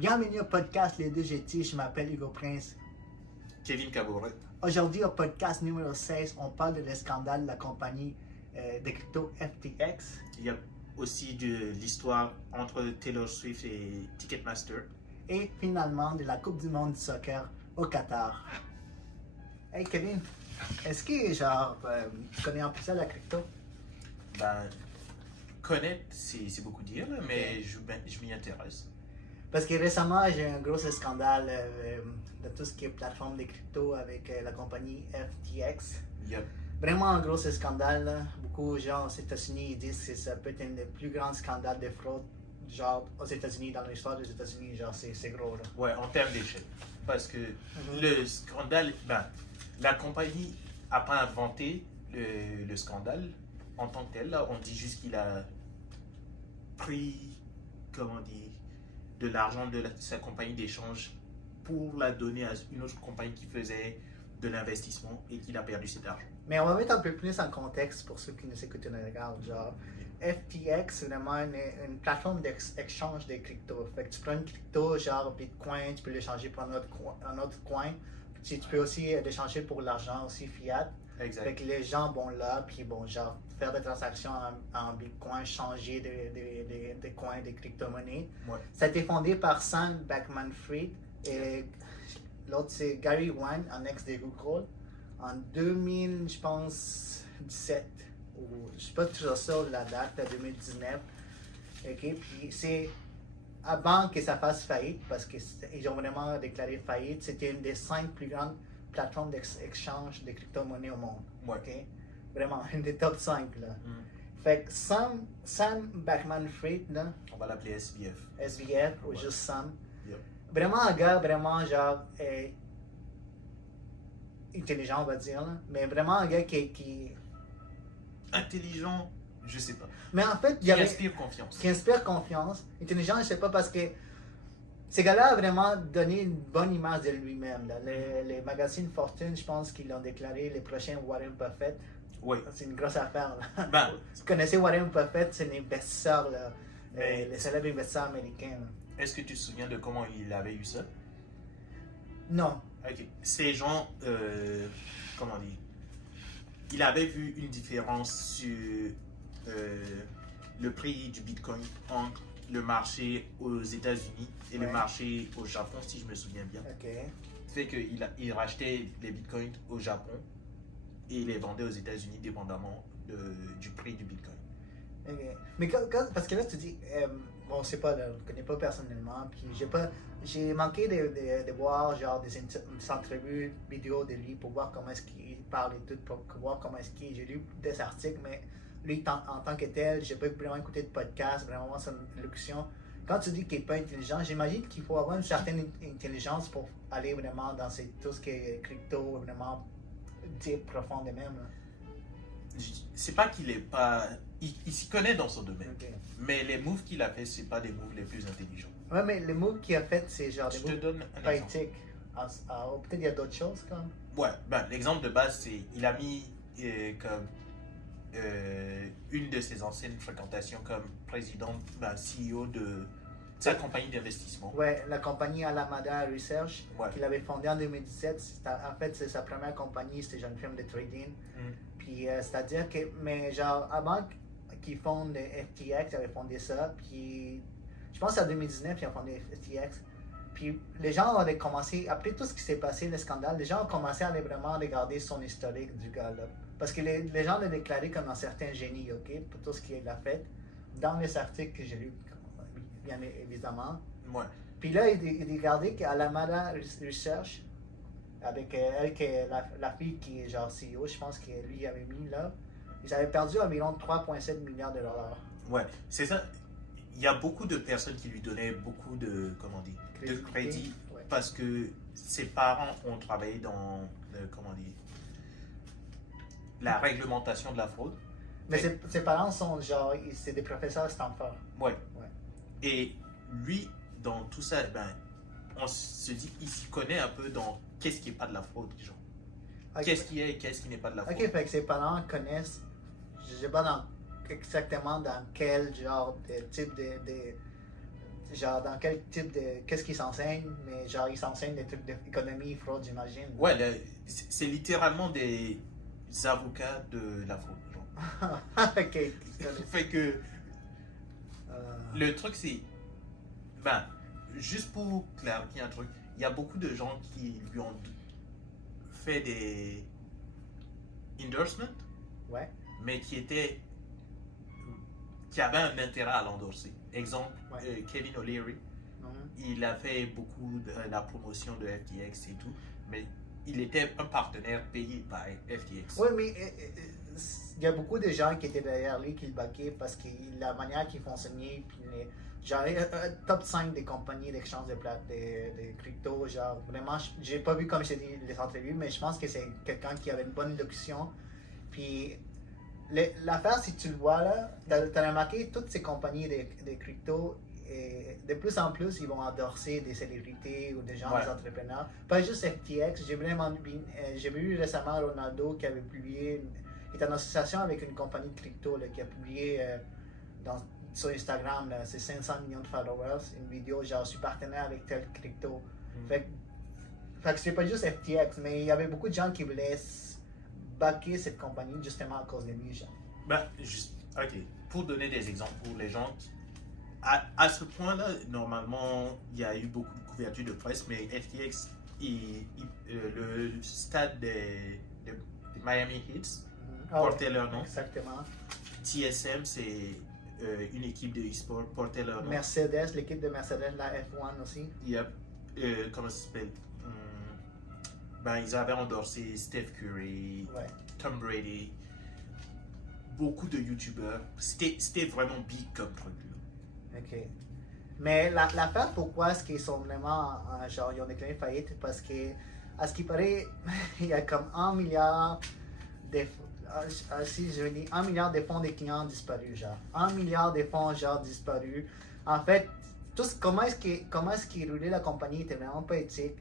Bienvenue au podcast Les Deux GT, je m'appelle Hugo Prince. Kevin Cabouret. Aujourd'hui au podcast numéro 16, on parle de le scandale de la compagnie de crypto FTX. Il y a aussi de l'histoire entre Taylor Swift et Ticketmaster. Et finalement de la Coupe du monde du soccer au Qatar. Hey Kevin, est-ce que tu connais un peu ça la crypto? Ben, connaître, c'est beaucoup dire, là, mais je m'y intéresse. Parce que récemment, j'ai eu un gros scandale de tout ce qui est plateforme de crypto avec la compagnie FTX. Yep. Vraiment un gros scandale. Là. Beaucoup de gens aux États-Unis disent que ça peut être un des plus grands scandales de fraude genre aux États-Unis, dans l'histoire des États-Unis. Genre, c'est gros. Là. Ouais, en termes d'échelle. Parce que le scandale, la compagnie n'a pas inventé le scandale en tant que tel. Là, on dit juste qu'il a pris, comment on dit, de l'argent de sa compagnie d'échange pour la donner à une autre compagnie qui faisait de l'investissement et qu'il a perdu cet argent. Mais on va mettre un peu plus en contexte pour ceux qui nous écoutent et nous regardent. Genre, FTX, c'est vraiment une plateforme d'échange de crypto. Fait que tu prends une crypto, genre Bitcoin, tu peux l'échanger pour un autre coin. Puis tu peux aussi l'échanger pour l'argent aussi fiat. Exact. Fait que les gens vont là, puis bon, genre, faire des transactions en Bitcoin, changer des coins, des crypto-monnaies. Ouais. Ça a été fondé par Sam Bankman-Fried et l'autre c'est Gary Wang, un ex de Google, en 2000, je pense, 17, ou je suis pas toujours sûr de la date, 2019. Ok, puis c'est avant que ça fasse faillite, parce qu'ils ont vraiment déclaré faillite, c'était une des 5 plus grandes plateformes d'échange de crypto-monnaies au monde. Ouais. Okay? Vraiment, une des top 5 là. Fait que Sam Bankman-Fried, là, On va l'appeler SBF. SBF ou juste Sam, Yep. vraiment un gars vraiment genre intelligent on va dire là, mais vraiment un gars qui... Intelligent, je sais pas. Mais en fait, Qui inspire confiance. qui inspire confiance. Intelligent, je sais pas parce que ce gars-là a vraiment donné une bonne image de lui-même. Là. Les magazines Fortune, je pense qu'ils l'ont déclaré les prochains Warren Buffett. Oui. C'est une grosse affaire. Là. Ben, Vous connaissez Warren Buffett, c'est un investisseur, là, Mais- les célèbres investisseurs américains. Là. est-ce que tu te souviens de comment il avait eu ça? Non. Ok. Ces gens, comment dire, il avait vu une différence sur le prix du Bitcoin entre le marché aux États-Unis et le Ouais. marché au Japon, si je me souviens bien. Ok. Fait qu'il rachetait les Bitcoins au Japon et il les vendait aux États-Unis dépendamment du prix du Bitcoin. Ok. Mais parce que là, tu dis, bon, c'est pas, là, je ne connais pas personnellement, puis j'ai manqué de voir genre des entrevues vidéo de lui pour voir comment est-ce qu'il parle et tout, pour voir comment est-ce qu'il... J'ai lu des articles, mais lui, en tant que tel, j'ai pas vraiment écouté de podcast, vraiment son élocution. Quand tu dis qu'il n'est pas intelligent, j'imagine qu'il faut avoir une certaine intelligence pour aller vraiment dans tout ce qui est crypto, vraiment deep, profond de même. C'est pas qu'il est pas. Il s'y connaît dans son domaine. Ok. Mais les moves qu'il a fait, c'est pas des moves les plus intelligents. Ouais, mais les moves qu'il a fait, c'est genre Je des te moves donne un pas exemple. éthiques. Peut-être il y a d'autres choses comme. Ouais, l'exemple de base, c'est il a mis comme une de ses anciennes fréquentations comme président, CEO de sa compagnie d'investissement. Ouais, la compagnie Alameda Research Ouais. qu'il avait fondée en 2017. En fait, c'est sa première compagnie, c'était genre une firme de trading. Puis c'est-à-dire que, mais genre, avant qu'ils fondent FTX, ils avaient fondé ça. Puis je pense qu'en 2019, ils ont fondé FTX. Puis les gens ont commencé, après tout ce qui s'est passé, le scandale, les gens ont commencé à aller vraiment regarder son historique du gars-là. Parce que les gens l'ont déclaré comme un certain génie, ok, pour tout ce qu'il a fait. Dans les articles que j'ai lus, bien évidemment. Ouais. Puis là, il regardait qu'Alameda Research, avec elle, qui est la fille qui est genre CEO, je pense que lui avait mis là, ils avaient perdu environ 3,7 milliards de dollars. Ouais, c'est ça. Il y a beaucoup de personnes qui lui donnaient beaucoup de, comment dire, de crédit Ouais. parce que ses parents ont travaillé dans, comment dire, la réglementation de la fraude. Mais ses parents sont genre, c'est des professeurs à Stanford. Ouais. Ouais. Et lui, dans tout ça, on se dit, il s'y connaît un peu dans qu'est-ce qui n'est pas de la fraude, genre. Ok. Qu'est-ce qui est et qu'est-ce qui n'est pas de la fraude. Ok, fait que ses parents connaissent, je sais pas exactement dans quel genre de type genre dans quel type de... Qu'est-ce qu'ils s'enseignent, mais genre ils s'enseignent des trucs d'économie, fraude, j'imagine. Ouais, c'est littéralement des avocats de la fraude. Genre. Ok. Fait que Euh, le truc, c'est. Ben, juste pour clarifier un truc, il y a beaucoup de gens qui lui ont fait des endorsements, ouais. mais qui avaient un intérêt à l'endorser. Exemple, Ouais. Kevin O'Leary, il a fait beaucoup de la promotion de FTX et tout, mais il était un partenaire payé par FTX. Oui, mais il y a beaucoup de gens qui étaient derrière lui qui le baquaient parce que la manière qu'il fonctionnait, puis genre, top 5 des compagnies d'échange de crypto, genre, vraiment, j'ai pas vu, comme je t'ai dit, les entrevues, mais je pense que c'est quelqu'un qui avait une bonne élocution. Puis, l'affaire, si tu le vois là, t'as remarqué, toutes ces compagnies de crypto, et de plus en plus, ils vont endorser des célébrités ou des gens, des entrepreneurs. Pas juste FTX. J'ai vu récemment Ronaldo qui avait publié, il est en association avec une compagnie de crypto là, qui a publié sur Instagram, là, c'est 500 millions de followers, une vidéo genre, je suis partenaire avec tel crypto. Fait que c'est pas juste FTX, mais il y avait beaucoup de gens qui voulaient backer cette compagnie justement à cause de lui. Genre. Ben, juste, ok. Pour donner des exemples pour les gens qui à ce point-là, normalement, il y a eu beaucoup de couverture de presse, mais FTX, le stade des Miami Heat portait leur nom. Exactement. TSM, c'est une équipe de e-sport, portait leur nom. Mercedes, l'équipe de Mercedes, la F1 aussi. Yep. Comment ça s'appelle? Ben, ils avaient endorsé Steph Curry, Tom Brady, beaucoup de YouTubers. C'était vraiment big comme truc. OK. Mais l'affaire, pourquoi est-ce qu'ils sont vraiment, genre, ils ont déclaré faillite? Parce que, à ce qui paraît, il y a comme 1 milliard si je dis 1 milliard de fonds des clients disparus, genre. 1 milliard de fonds, genre, disparus. En fait, comment est-ce qu'ils roulaient la compagnie était vraiment pas éthique.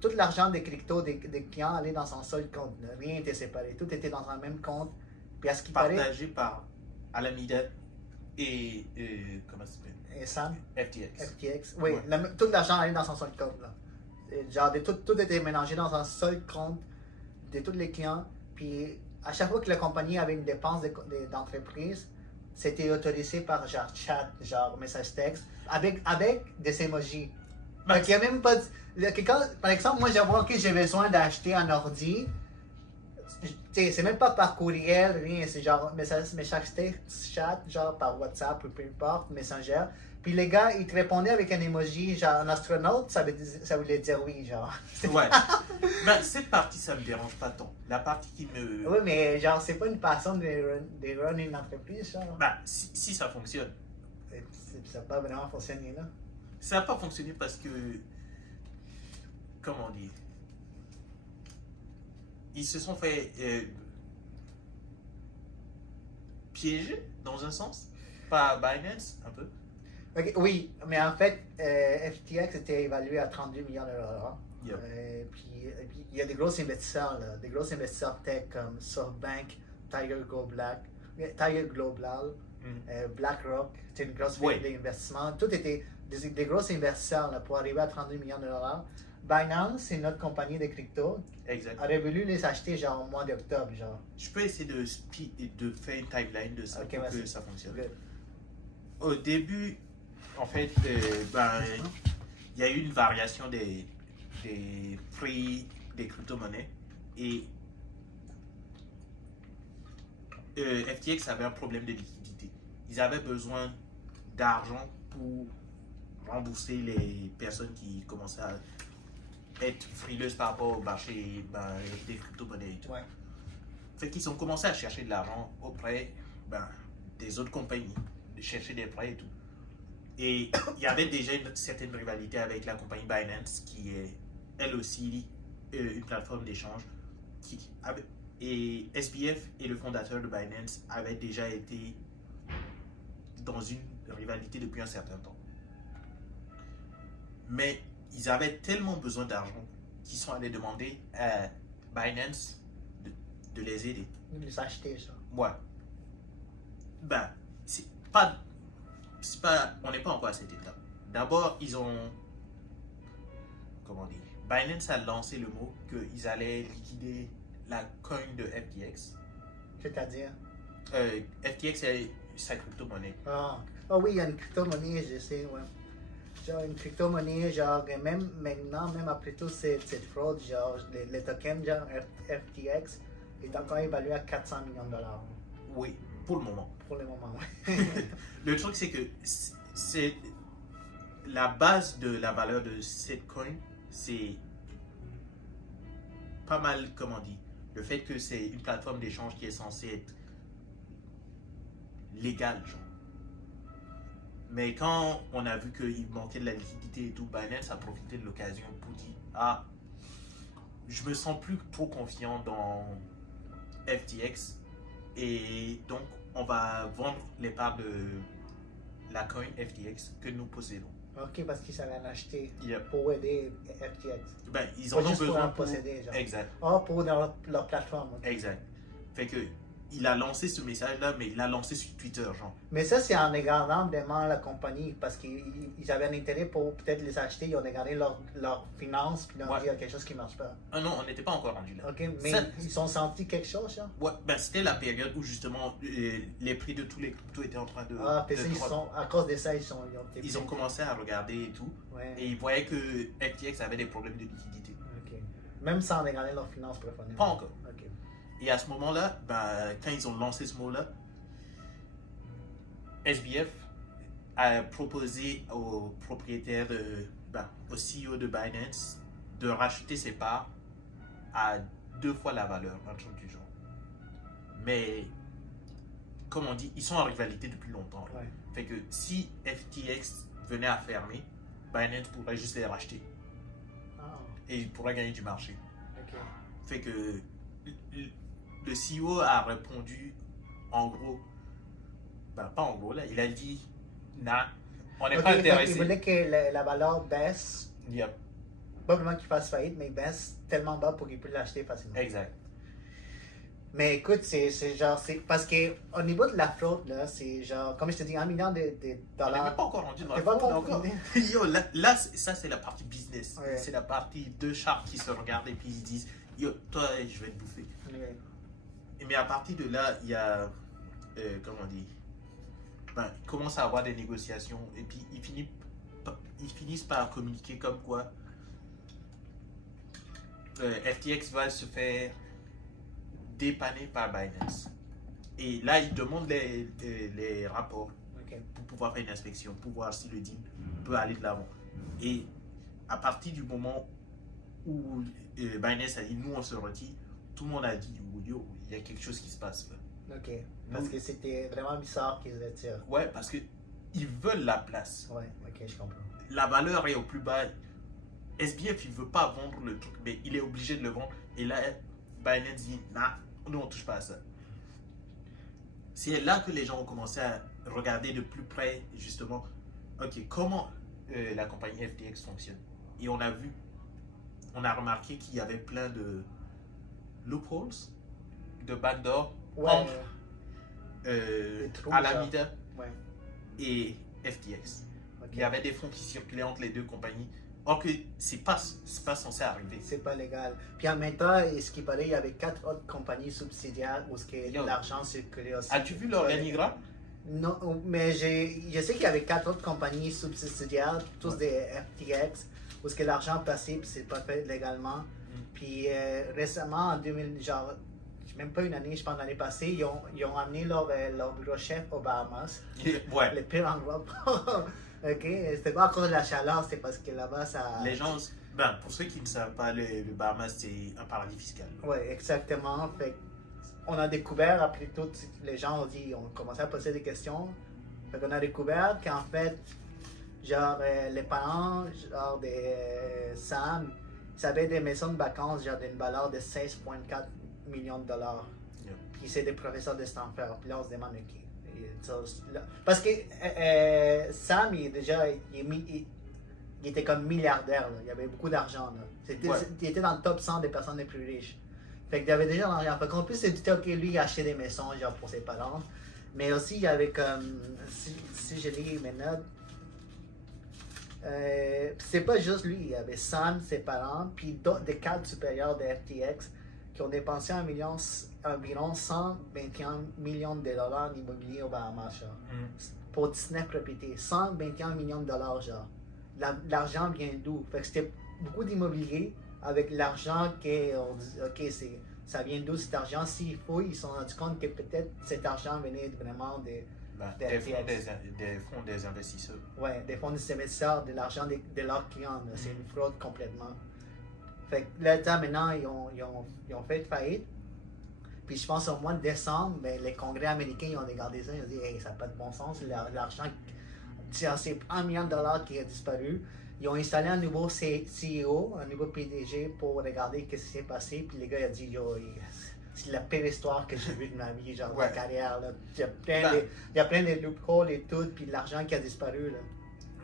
Tout l'argent des cryptos des clients allait dans son seul compte. Rien n'était séparé. Tout était dans un même compte. Puis à ce qui paraît... Partagé par Alameda et comment ça s'appelle? Et Sam? FTX. Oui, Ouais. Tout l'argent allait dans son seul compte. Là. Genre, tout était mélangé dans un seul compte de tous les clients. Puis, à chaque fois que la compagnie avait une dépense d'entreprise, c'était autorisé par genre chat, genre message texte, avec des emojis. Ben, Donc, il n'y a même pas... par exemple, moi, j'ai besoin d'acheter un ordi. C'est même pas par courriel, rien, c'est genre message texte, chat, genre par WhatsApp ou peu importe, Messenger. Puis les gars, ils te répondaient avec un emoji, genre un astronaute, ça voulait dire oui, genre. Ouais. Ben, cette partie, ça me dérange pas tant. La partie qui me. Oui, mais genre, c'est pas une façon de run une entreprise, genre. Ben, si ça fonctionne. Ça n'a pas vraiment fonctionné, là. Ça n'a pas fonctionné parce que. Comment dire? Ils se sont fait piéger, dans un sens, par Binance, un peu. Okay, oui, mais en fait, FTX était évalué à 32 millions de dollars. Yep. Puis il y a des gros investisseurs, là, des gros investisseurs tech comme SoftBank, Tiger Global, BlackRock, c'était une grosse firme d'investissement. Tout était des gros investisseurs là, pour arriver à 32 millions de dollars. Binance, c'est notre compagnie de crypto. Exactement. Aurait voulu les acheter genre au mois d'octobre, genre. Je peux essayer de faire une timeline de ça pour que ça fonctionne. Good. Au début, en fait, il y a eu une variation des prix des crypto-monnaies et FTX avait un problème de liquidité. Ils avaient besoin d'argent pour rembourser les personnes qui commençaient à être frileuses par rapport au marché des crypto-monnaies. Ouais. Fait qu'ils ont commencé à chercher de l'argent auprès des autres compagnies, de chercher des prêts et tout. Et il y avait déjà une certaine rivalité avec la compagnie Binance, qui est elle aussi une plateforme d'échange. Et SBF et le fondateur de Binance avaient déjà été dans une rivalité depuis un certain temps. Mais ils avaient tellement besoin d'argent qu'ils sont allés demander à Binance de les aider. De les acheter, ça. Ouais. Ben, c'est pas on n'est pas encore à cette étape. D'abord, ils ont, comment dire, Binance a lancé le mot qu'ils allaient liquider la coin de FTX. C'est-à-dire? FTX, c'est sa crypto-monnaie. Ah oui, il y a une crypto-monnaie, je sais, ouais. Genre une crypto-monnaie, genre, et même maintenant, même après toute cette fraude, genre, les tokens, genre FTX, est encore évalué à 400 millions de dollars. Oui, pour le moment. Pour le moment, oui. Le truc, c'est que c'est la base de la valeur de cette coin, c'est pas mal, comment on dit, le fait que c'est une plateforme d'échange qui est censée être légale, genre. Mais quand on a vu qu'il manquait de la liquidité et tout, Binance a profité de l'occasion pour dire ah, je me sens plus trop confiant dans FTX et donc on va vendre les parts de la coin FTX que nous possédons. Ok, parce qu'ils savaient en acheter Yep. pour aider FTX. Ben, ils Pas en ont juste besoin pour en posséder, genre. Exact. Pour leur plateforme. Ok. Exact. Fait que il a lancé ce message-là, mais il l'a lancé sur Twitter, genre. Mais ça, c'est en regardant vraiment la compagnie, parce qu'ils avaient un intérêt pour peut-être les acheter, ils ont regardé leur finances, puis ils ont dit il y a quelque chose qui ne marche pas. Ah non, on n'était pas encore rendu là. Ok, mais Ça- ils ont senti quelque chose, genre? Ouais, ben c'était la période où justement les prix de tous les cryptos étaient en train de. Ah, puis de ça, drop. à cause de ça, Ils ont commencé à regarder et tout, Ouais. et ils voyaient que FTX avait des problèmes de liquidité. Ok. Même sans regarder leurs finances profondément. Pas encore. Ok. Et à ce moment-là, ben, quand ils ont lancé ce mot-là, SBF a proposé au propriétaire, au CEO de Binance, de racheter ses parts à 2 fois la valeur, un truc du genre. Mais, comme on dit, ils sont en rivalité depuis longtemps. Là. Ouais. Fait que si FTX venait à fermer, Binance pourrait juste les racheter Ah, et il pourrait gagner du marché. ok. Fait que le CEO a répondu en gros, ben pas en gros là, il a dit non, on n'est Ok, pas fait intéressé. ils voulaient que la valeur baisse, Yep, pas vraiment qu'il fasse faillite, mais baisse tellement bas pour qu'ils puissent l'acheter facilement. exact. Mais écoute, c'est genre, c'est parce que au niveau de la fraude, là, c'est genre, comme je te dis, 1 million de On n'est dollars. même pas encore rendu dans T'es la pas fraude encore encore. rendu? Yo, là ça c'est la partie business. Ouais. C'est la partie deux chars qui se regardent et puis ils se disent yo, toi je vais te bouffer. Ouais. Mais à partir de là, il y a, comment on dit, ben, il commence à avoir des négociations et puis ils finissent par communiquer comme quoi FTX va se faire dépanner par Binance. Et là, ils demandent les rapports Ok. pour pouvoir faire une inspection, pour voir si le deal peut aller de l'avant. Et à partir du moment où Binance a dit nous on se retire, tout le monde a dit yo, il y a quelque chose qui se passe là. Ok. Parce que c'était vraiment bizarre qu'ils se retirent. Ouais, parce que ils veulent la place. Ouais, ok, je comprends. La valeur est au plus bas. SBF, il veut pas vendre le truc, mais il est obligé de le vendre. Et là, Binance dit, nah, nous on touche pas à ça. C'est là que les gens ont commencé à regarder de plus près, justement, ok, comment la compagnie FTX fonctionne. Et on a remarqué qu'il y avait plein de loopholes, de backdoor Ouais. entre Des trous, Alameda Ouais. et FTX. Ok. Il y avait des fonds qui circulaient entre les deux compagnies. Or que c'est pas censé arriver. C'est pas légal. Puis en même temps, ce qui paraît, il y avait 4 autres compagnies subsidiaires où Yo. l'argent circulait aussi. As-tu vu l'organigramme? Non, mais je sais qu'il y avait 4 autres compagnies subsidiaires, tous des FTX, où ce que l'argent passait, puis c'est pas fait légalement. Puis récemment, en 2000, genre, même pas une année, je pense l'année passée, ils ont amené leur bureau chef aux Bahamas. Ouais. Le pire endroit. Ok, c'était pas à cause de la chaleur, c'était parce que là-bas, ça. Les gens, ben, pour ceux qui ne savent pas, le Bahamas, c'est un paradis fiscal. Ouais, exactement. Fait on a découvert, après tout, les gens ont dit, ont commencé à poser des questions. Fait qu'on a découvert qu'en fait, genre, les parents, genre, des Sam, ils avaient des maisons de vacances, genre, d'une valeur de 16,4 millions de dollars. Yeah. Puis c'est des professeurs de Stanford. Puis là, on se demande, ok. Parce que Sam, il était comme milliardaire. Là. Il avait beaucoup d'argent. Ouais. Il était dans le top 100 des personnes les plus riches. Fait qu'il avait déjà l'argent. Fait qu'en plus, c'est dit, ok, lui, il a acheté des maisons genre, pour ses parents. Mais aussi, il y avait comme, si je lis mes notes, c'est pas juste lui, il y avait Sam, ses parents, puis des cadres supérieurs de FTX qui ont dépensé environ 121 millions de dollars en immobilier au Bahamas, genre, pour 19 propriétés. 121 millions de dollars, genre. L'argent vient d'où? Fait que c'était beaucoup d'immobilier avec l'argent qu'on dit, OK, ça vient d'où cet argent? S'il faut, ils se sont rendus compte que peut-être cet argent venait vraiment des fonds des investisseurs. Ouais, des fonds des investisseurs, de l'argent de leurs clients. C'est une fraude complètement. Fait que là, maintenant, ils ont fait faillite. Puis je pense au mois de décembre, les congrès américains ils ont regardé ça, ils ont dit hey, ça n'a pas de bon sens, l'argent, c'est $1 million qui a disparu. Ils ont installé un nouveau CEO, un nouveau PDG pour regarder ce qui s'est passé. Puis les gars, ils ont dit yo, c'est la pire histoire que j'ai vue de ma vie, genre de ma carrière. Là. Il y a plein de loopholes et tout, puis l'argent qui a disparu. Là.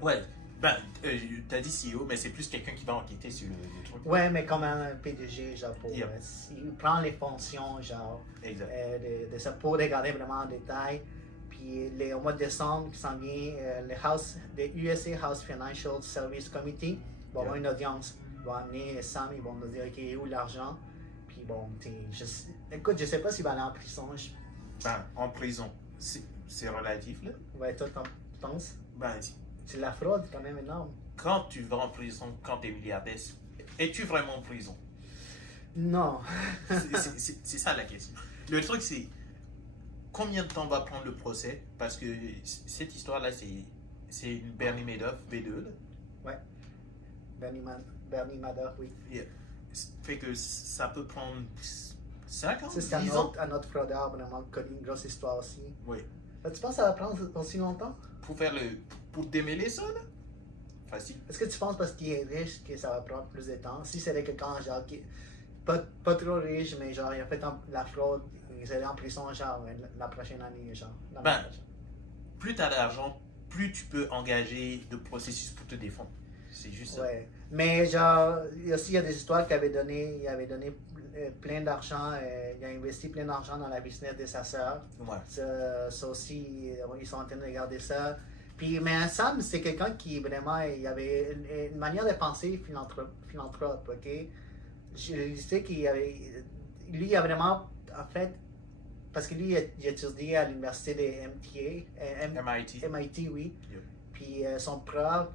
Ouais, t'as dit CEO, mais c'est plus quelqu'un qui va enquêter sur le truc. Ouais, mais comme un PDG, genre, il prend les fonctions, genre, de ça pour regarder vraiment en détail. Puis au mois de décembre, qui s'en vient, le USA House Financial Service Committee va avoir une audience. Ils vont amener Sam, ils vont nous dire OK, où l'argent. Puis bon, écoute, je sais pas s'il va aller en prison. En prison, c'est relatif, là. Ouais, toi, tu penses? C'est la fraude quand même énorme. Quand tu vas en prison, quand tu es milliardaire, es-tu vraiment en prison? Non. C'est ça la question. Le truc, c'est combien de temps va prendre le procès? Parce que cette histoire-là, c'est une Bernie Madoff V2. Là. Ouais. Bernie Madoff, oui. Yeah. Fait que ça peut prendre 5 ans, c'est un autre fraudeur vraiment connu, une grosse histoire aussi. Oui. Tu penses que ça va prendre aussi longtemps? Pour démêler ça, là? Facile. Est-ce que tu penses parce qu'il est riche que ça va prendre plus de temps? Si c'était quelqu'un genre qui pas trop riche, mais genre il a fait la fraude, il est en prison genre la prochaine année, genre. Plus tu as d'argent, plus tu peux engager de processus pour te défendre. C'est juste ça. Ouais. Mais genre, il y a des histoires qu'il avait donné plein d'argent, il a investi plein d'argent dans la business de sa sœur. Ouais. Ça aussi, ils sont en train de regarder ça. Puis, mais Sam, c'est quelqu'un qui vraiment, il avait une manière de penser philanthrope, ok? Je sais lui, il a vraiment, en fait, parce que lui, il a étudié à l'université de MIT, oui. Yep. Puis son prof,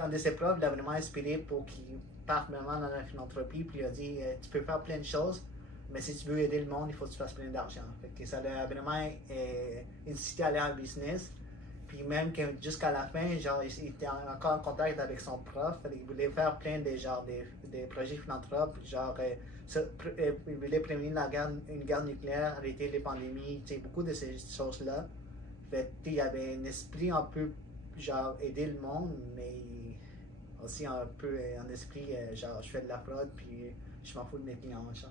un de ses profs l'a vraiment inspiré pour qu'il parte vraiment dans la philanthropie. Puis il a dit, tu peux faire plein de choses, mais si tu veux aider le monde, il faut que tu fasses plein d'argent. Fait que ça l'a vraiment incité à aller en business. Puis même que jusqu'à la fin, genre, il était encore en contact avec son prof. Il voulait faire plein de projets philanthropes, genre il voulait prévenir une guerre nucléaire, arrêter les pandémies, beaucoup de ces choses-là. Fait il y avait un esprit un peu genre aider le monde, mais aussi un peu un esprit genre je fais de la fraude puis je m'en fous de mes clients, genre.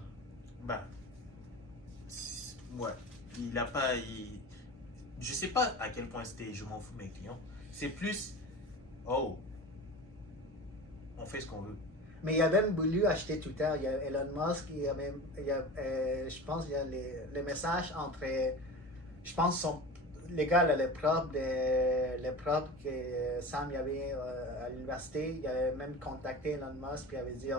Ouais. Il a pas. Je sais pas à quel point c'était je m'en fous de mes clients. C'est plus on fait ce qu'on veut. Mais il a même voulu acheter Twitter. Il y a Elon Musk, je pense qu'il y a les messages entre, je pense, les gars, le prof que Sam y avait à l'université, il avait même contacté Elon Musk puis il avait dit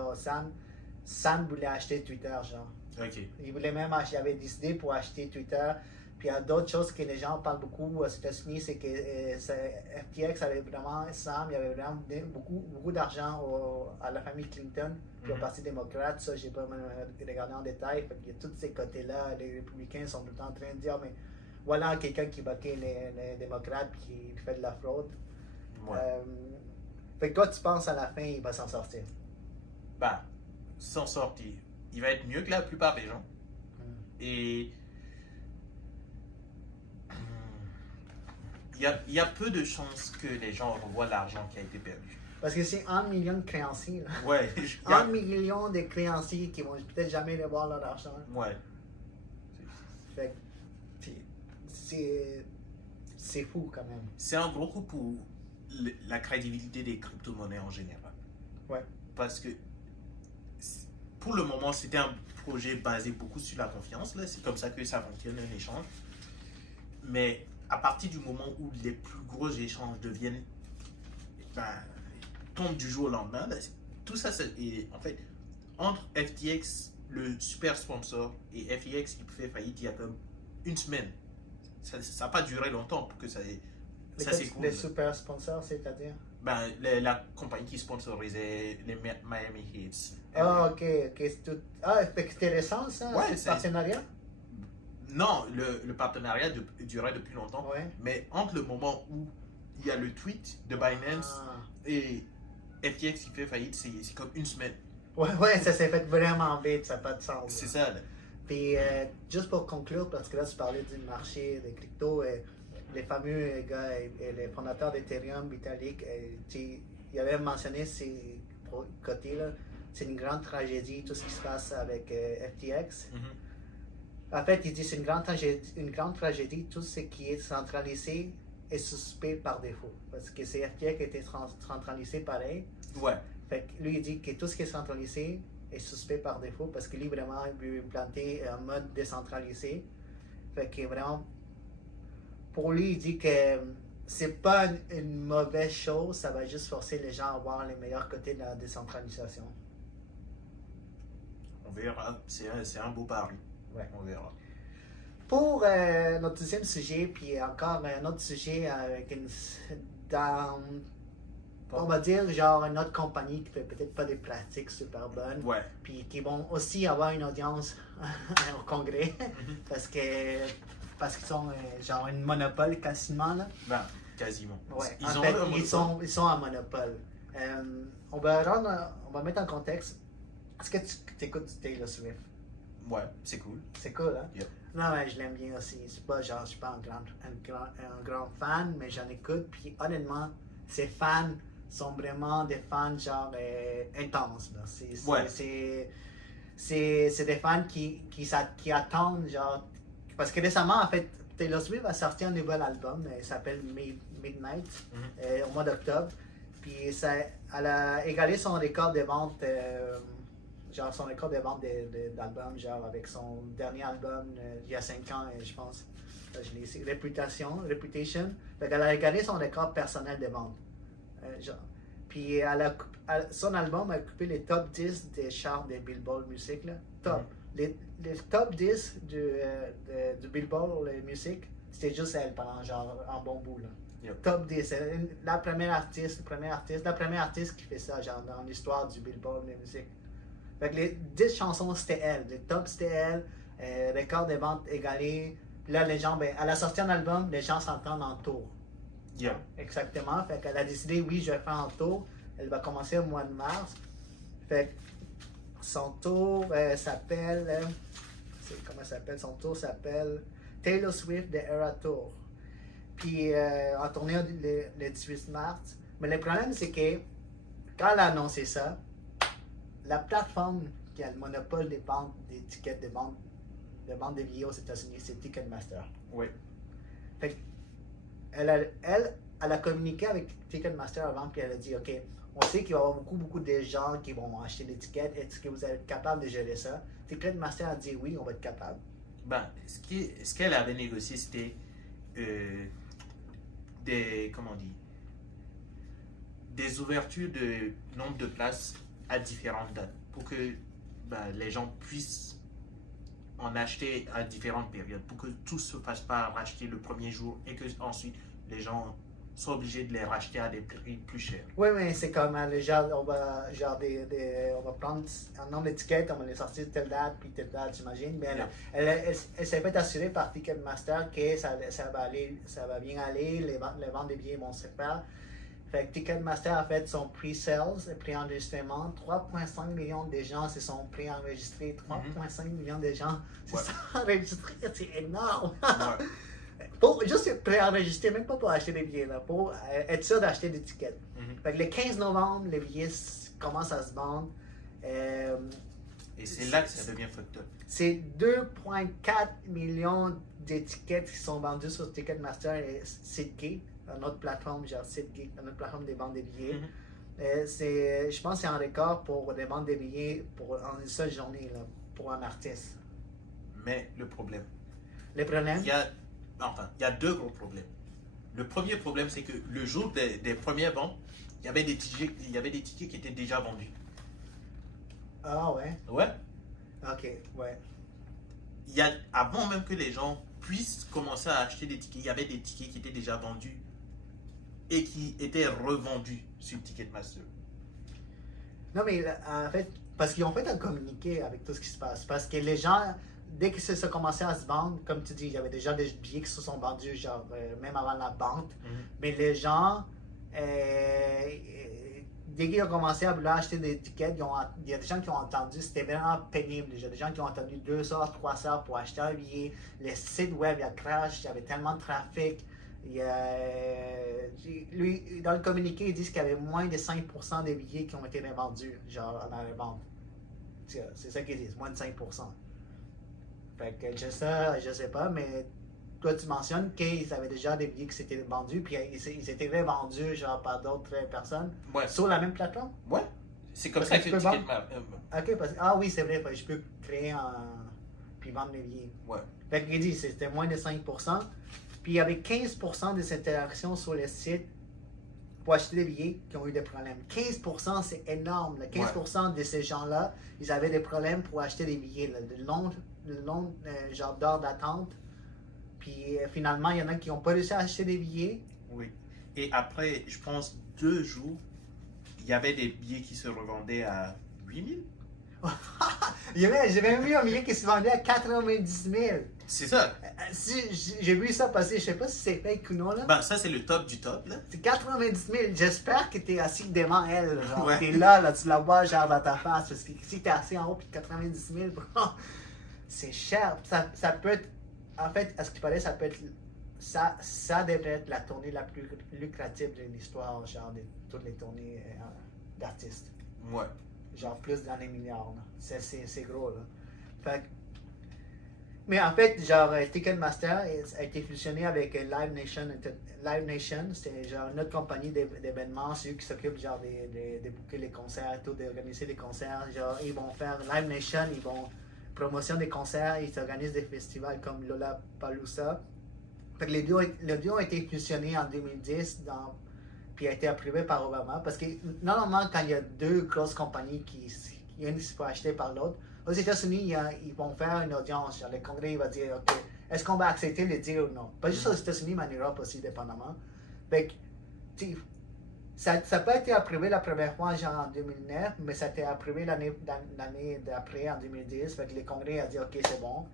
Sam voulait acheter Twitter, genre. Ok. Il voulait même acheter, il avait décidé pour acheter Twitter. Puis il y a d'autres choses que les gens parlent beaucoup aux États-Unis, c'est que FTX avait vraiment, Sam, il y avait vraiment beaucoup d'argent à la famille Clinton, puis au Parti démocrate. Ça, j'ai pas regardé en détail. Fait qu'il y a tous ces côtés-là. Les républicains sont tout le temps en train de dire, mais voilà quelqu'un qui battait les démocrates qui fait de la fraude. Ouais. Fait que toi, tu penses à la fin, il va s'en sortir? S'en sortir. Il va être mieux que la plupart des gens. Et il y a peu de chances que les gens revoient l'argent qui a été perdu. Parce que c'est 1 million de créanciers. Là. Ouais. 1 million de créanciers qui vont peut-être jamais revoir leur argent. Ouais. Fait que c'est fou quand même. C'est un gros coup pour la crédibilité des crypto-monnaies en général. Ouais. Parce que pour le moment, c'était un projet basé beaucoup sur la confiance. Là. C'est comme ça que ça fonctionne un échange. Mais à partir du moment où les plus gros échanges ben, tombent du jour au lendemain, ben, tout ça, et en fait, entre FTX, le super sponsor, et FTX qui fait faillite il y a comme une semaine, ça n'a pas duré longtemps pour que ça s'écoule. Les super sponsors, c'est-à-dire? Ben, la compagnie qui sponsorisait les Miami Heat. Ah, ok. C'est tout... Ah, fait que c'était récent, ça, Ouais, ce partenariat? Non, le partenariat durait depuis longtemps. Ouais. Mais entre le moment où il y a le tweet de Binance et FTX qui fait faillite, c'est comme une semaine. Ouais, ça s'est fait vraiment vite, ça n'a pas de sens. C'est ça, là. Puis, juste pour conclure, parce que là, tu parlais du marché des cryptos, les fameux gars et les fondateurs d'Ethereum, Vitalik, ils avaient mentionné ces côtés-là. C'est une grande tragédie, tout ce qui se passe avec FTX. En fait, il dit que c'est une grande tragédie, tout ce qui est centralisé est suspect par défaut. Parce que c'est FTX qui était centralisé pareil. Ouais. Fait que lui, il dit que tout ce qui est centralisé est suspect par défaut parce que lui, vraiment, il veut implanter un mode décentralisé. Fait que vraiment, pour lui, il dit que c'est pas une mauvaise chose, ça va juste forcer les gens à voir les meilleurs côtés de la décentralisation. On verra. C'est un beau pari. Ouais. On verra. Pour notre deuxième sujet, puis encore un autre sujet avec on va dire genre une autre compagnie qui fait peut-être pas des pratiques super bonnes, Ouais. puis qui vont aussi avoir une audience au Congrès parce qu'ils sont genre une monopole quasiment là. Ben, quasiment. Ouais. Ils En ont fait, un monopole. ils sont en monopole. On va mettre en contexte. Est-ce que tu écoutes du Taylor Swift? Ouais, c'est cool. C'est cool, hein? Yep. Non, mais je l'aime bien aussi. C'est pas genre, je suis pas un grand fan, mais j'en écoute. Puis honnêtement, ces fans sont vraiment des fans genre intenses. Là. C'est des fans qui attendent genre. Parce que récemment, en fait, Taylor Swift a sorti un nouvel album. Il s'appelle Midnight au mois d'octobre. Puis elle a égalé son record de vente. Genre son record de vente d'albums, genre avec son dernier album il y a 5 ans, je pense. Je l'ai ici, Reputation. Fait qu'elle a regardé son record personnel de vente. Puis son album a occupé les top 10 des charts de Billboard Music. Là. Top. Les top 10 du Billboard Music, c'était juste elle pendant genre un bon bout. Là. Yep. Top 10. La première artiste qui fait ça genre dans l'histoire du Billboard Music. Fait que les 10 chansons, c'était elle. Les tops, c'était elle. Record de ventes égalé. Puis là, les gens, elle a sorti un album, les gens s'entendent en tour. Yeah. Exactement. Fait qu'elle a décidé, oui, je vais faire un tour. Elle va commencer au mois de mars. Fait que son tour s'appelle. Comment ça s'appelle? Son tour s'appelle Taylor Swift The Era Tour. Puis en tournée le 18 mars. Mais le problème, c'est que quand elle a annoncé ça, la plateforme qui a le monopole des ventes des tickets de vente de billets aux États-Unis, c'est Ticketmaster. Oui. Fait elle a communiqué avec Ticketmaster avant, puis elle a dit, OK, on sait qu'il va y avoir beaucoup de gens qui vont acheter des tickets. Est-ce que vous êtes capable de gérer ça? Ticketmaster a dit, oui, on va être capable. Ben, ce qu'elle avait négocié, c'était des ouvertures de nombre de places à différentes dates pour que les gens puissent en acheter à différentes périodes, pour que tout se fasse pas racheter le premier jour et que ensuite les gens soient obligés de les racheter à des prix plus chers. Oui, mais c'est comme on va prendre un nombre d'étiquettes, on va les sortir telle date puis telle date, j'imagine. Mais elle s'est fait assurer par Ticketmaster que ça va bien aller, les ventes des billets vont se faire. Fait que Ticketmaster a fait son pre-sales, pré-enregistrement. 3,5 millions de gens se sont pré-enregistrés. 3,5 millions de gens se sont enregistrés. C'est énorme! Ouais. Pour juste pré-enregistrer, même pas pour acheter des billets, là, pour être sûr d'acheter des tickets. Fait que le 15 novembre, les billets commencent à se vendre. Et c'est là que ça devient fucked up. C'est 2,4 millions d'étiquettes qui sont vendues sur Ticketmaster et SeatGeek, une autre plateforme, genre SeatGeek, une autre plateforme de vente des billets. Je pense que c'est un record pour les ventes des billets en une seule journée, là, pour un artiste. Mais le problème, Le problème? il y a Enfin, il y a deux gros problèmes. Le premier problème, c'est que le jour des premières ventes, il y avait des tickets qui étaient déjà vendus. Ah ouais? Ouais. Ok, ouais. Avant même que les gens puissent commencer à acheter des tickets, il y avait des tickets qui étaient déjà vendus et qui étaient revendus sur Ticketmaster. Non, mais en fait, parce qu'ils ont fait un communiqué avec tout ce qui se passe. Parce que les gens, dès que ça a commencé à se vendre, comme tu dis, il y avait déjà des billets qui se sont vendus, genre, même avant la vente. Mais les gens, dès qu'ils ont commencé à vouloir acheter des tickets, il y a des gens qui ont entendu, c'était vraiment pénible. Il y a des gens qui ont attendu 2 heures, 3 heures pour acheter un billet. Les sites web, il y a crash, il y avait tellement de trafic. Lui, dans le communiqué, ils disent qu'il y avait moins de 5% des billets qui ont été revendus, genre dans les ventes. C'est ça qu'ils disent, moins de 5%. Fait que je sais pas, mais toi tu mentionnes qu'ils avaient déjà des billets qui s'étaient vendus, puis ils étaient revendus genre par d'autres personnes sur la même plateforme? Ouais. C'est comme Parce ça que que tu peux Ticketmaster. Ok, ah oui, c'est vrai, je peux créer puis vendre mes billets. Ouais. Fait qu'il dit c'était moins de 5%. Puis il y avait 15% des interactions sur le site pour acheter des billets qui ont eu des problèmes. 15%, c'est énorme. Là. 15% de ces gens-là, ils avaient des problèmes pour acheter des billets. Là. Le long genre d'heures d'attente. Puis finalement, il y en a qui n'ont pas réussi à acheter des billets. Oui. Et après, je pense, 2 jours, il y avait des billets qui se revendaient à 8 000. J'ai même vu un billet qui se vendait à 90 000. C'est ça. J'ai vu ça passer, je sais pas si c'est fake ou non. Là. Ben, ça, c'est le top du top. Là. C'est 90 000. J'espère que tu es assis devant elle. Genre, Ouais. t'es là, tu la vois genre dans ta face. Parce que si tu es assis en haut, puis 90 000, c'est cher. Ça peut être, en fait, à ce qui paraît, ça peut être, ça devrait être la tournée la plus lucrative de l'histoire, genre de toutes les tournées d'artistes. Ouais. Genre plus dans les milliards. C'est gros, là. Fait que, mais en fait, genre, Ticketmaster a été fusionné avec Live Nation. Live Nation, c'est genre une autre compagnie d'événements, c'est eux qui s'occupent genre de booker les concerts, tout, d'organiser les concerts. Genre, ils vont faire Live Nation, ils vont promotion des concerts, ils organisent des festivals comme Lollapalooza. Fait que le duo a été fusionné en 2010 puis a été approuvé par Obama. Parce que normalement, quand il y a deux grosses compagnies qui une se fait acheter par l'autre, aux États-Unis, ils vont faire une audience. Genre, le Congrès va dire, OK, est-ce qu'on va accepter le deal ou non? Pas juste aux États-Unis, mais en Europe aussi, dépendamment. Fait que, ça n'a pas été approuvé la première fois, genre en 2009, mais ça a été approuvé l'année d'après, en 2010. Fait que le Congrès a dit, OK, c'est bon.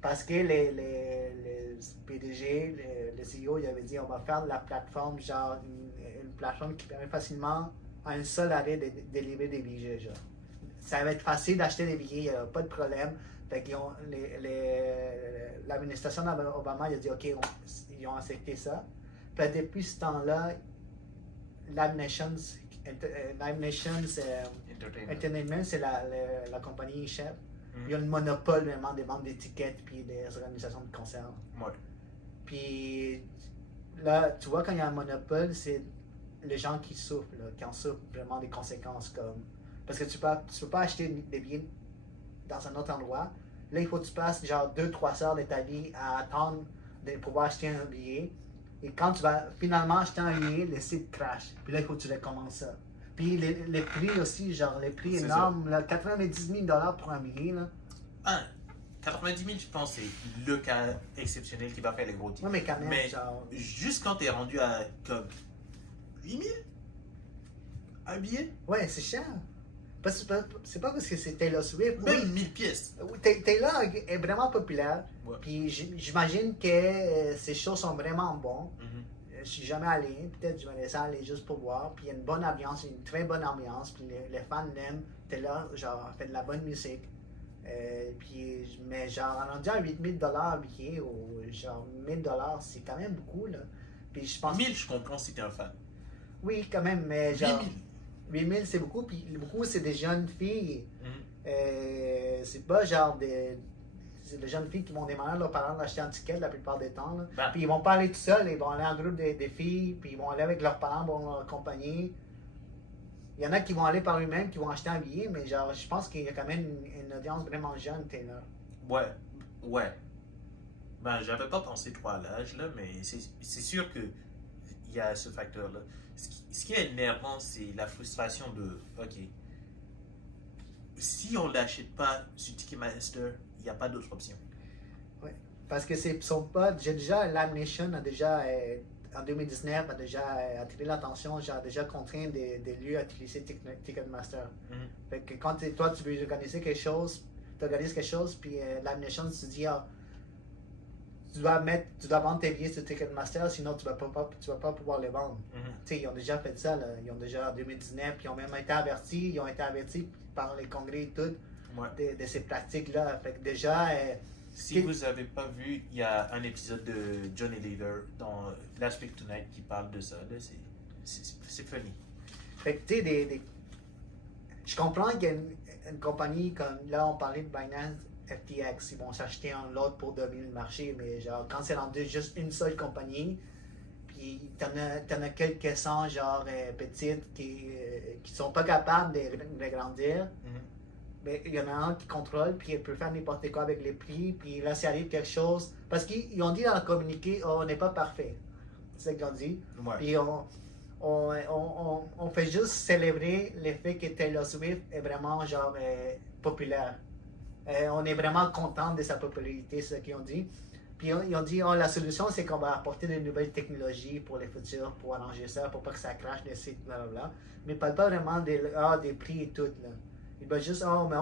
Parce que les PDG, les CEO, ils avaient dit, on va faire de la plateforme, genre, une plateforme qui permet facilement à un seul arrêt de délivrer des billets, genre. Ça va être facile d'acheter des billets, il n'y a pas de problème. Fait qu'ils ont, l'administration d'Obama, a dit, OK, ils ont accepté ça. Puis depuis ce temps-là, Live Nations Entertainment, c'est la compagnie chef. Ils ont le monopole vraiment des ventes d'étiquettes puis des organisations de concerts. Ouais. Puis là, tu vois, quand il y a un monopole, c'est les gens qui souffrent, là, qui en souffrent vraiment des conséquences. Parce que tu peux pas acheter des billets dans un autre endroit. Là, il faut que tu passes genre 2-3 heures de ta vie à attendre de pouvoir acheter un billet. Et quand tu vas finalement acheter un billet, le site crash. Puis là, il faut que tu recommences ça. Puis les prix aussi, genre les prix énormes, là, 90 000 $ pour un billet. Là. 90 000, je pense, c'est le cas exceptionnel qui va faire les gros titres. Oui, mais quand même, mais genre... juste quand tu es rendu à comme 8 000 un billet? Ouais, c'est cher. C'est pas parce que c'est Taylor Swift. Même 1000 pièces. Taylor est vraiment populaire. Ouais. Puis j'imagine que ses shows sont vraiment bons. Je suis jamais allé, peut-être je vais laisser aller juste pour voir. Puis il y a une bonne ambiance, une très bonne ambiance. Puis les fans l'aiment. Taylor, genre, fait de la bonne musique. Mais genre, en rendu à 8 000 $ billet ou genre 1 000 $, c'est quand même beaucoup, là. Puis je pense... 1000, je comprends si t'es un fan. Oui, quand même, mais genre... 8 000. 8 000, c'est beaucoup, puis beaucoup, c'est des jeunes filles. C'est pas genre c'est des jeunes filles qui vont demander à leurs parents d'acheter un ticket la plupart des temps. Là. Puis ils vont pas aller tout seuls, ils vont aller en groupe des filles, puis ils vont aller avec leurs parents, vont leur accompagner. Il y en a qui vont aller par eux-mêmes, qui vont acheter un billet, mais genre, je pense qu'il y a quand même une audience vraiment jeune, Taylor. Ouais, ouais. Ben, j'avais pas pensé trop à l'âge, là, mais c'est sûr que il y a ce facteur-là. Ce qui est énervant, c'est la frustration de, OK, si on l'achète pas sur Ticketmaster, il n'y a pas d'autre option. Ouais. Parce que c'est son pote, j'ai déjà, Live Nation a déjà, en 2019, a déjà attiré l'attention, j'ai déjà contraint des lieux à utiliser Ticketmaster. Fait que quand toi, tu veux organiser quelque chose, tu organises quelque chose, puis Live Nation se dit, ah, tu dois vendre tes billets sur Ticketmaster, sinon tu vas pas pouvoir les vendre. Tu sais, ils ont déjà fait ça, là. Ils ont déjà en 2019, puis ils ont même été avertis par les congrès et tout de ces pratiques-là. Fait que déjà, si vous n'avez pas vu, il y a un épisode de Johnny Lever dans Last Week Tonight qui parle de ça. C'est funny. Fait que tu sais, je comprends qu'il y a une compagnie comme là, on parlait de Binance FTX, ils vont s'acheter un lot pour dominer le marché, mais genre quand c'est rendu juste une seule compagnie, puis t'en as quelques-uns genre petites qui sont pas capables de grandir, mais il y en a un qui contrôle, puis il peut faire n'importe quoi avec les prix, puis là s'il arrive quelque chose, parce qu'ils ont dit dans le communiqué, oh, on n'est pas parfait, c'est ce qu'ils ont dit, puis on fait juste célébrer le fait que Taylor Swift est vraiment genre populaire. On est vraiment content de sa popularité, c'est ce qu'ils ont dit. Puis ils ont dit, oh, la solution, c'est qu'on va apporter de nouvelles technologies pour les futurs, pour arranger ça, pour pas que ça crache des sites, blablabla. Mais ils parlent pas vraiment des prix et tout. Là. Ils veulent juste, oh, mais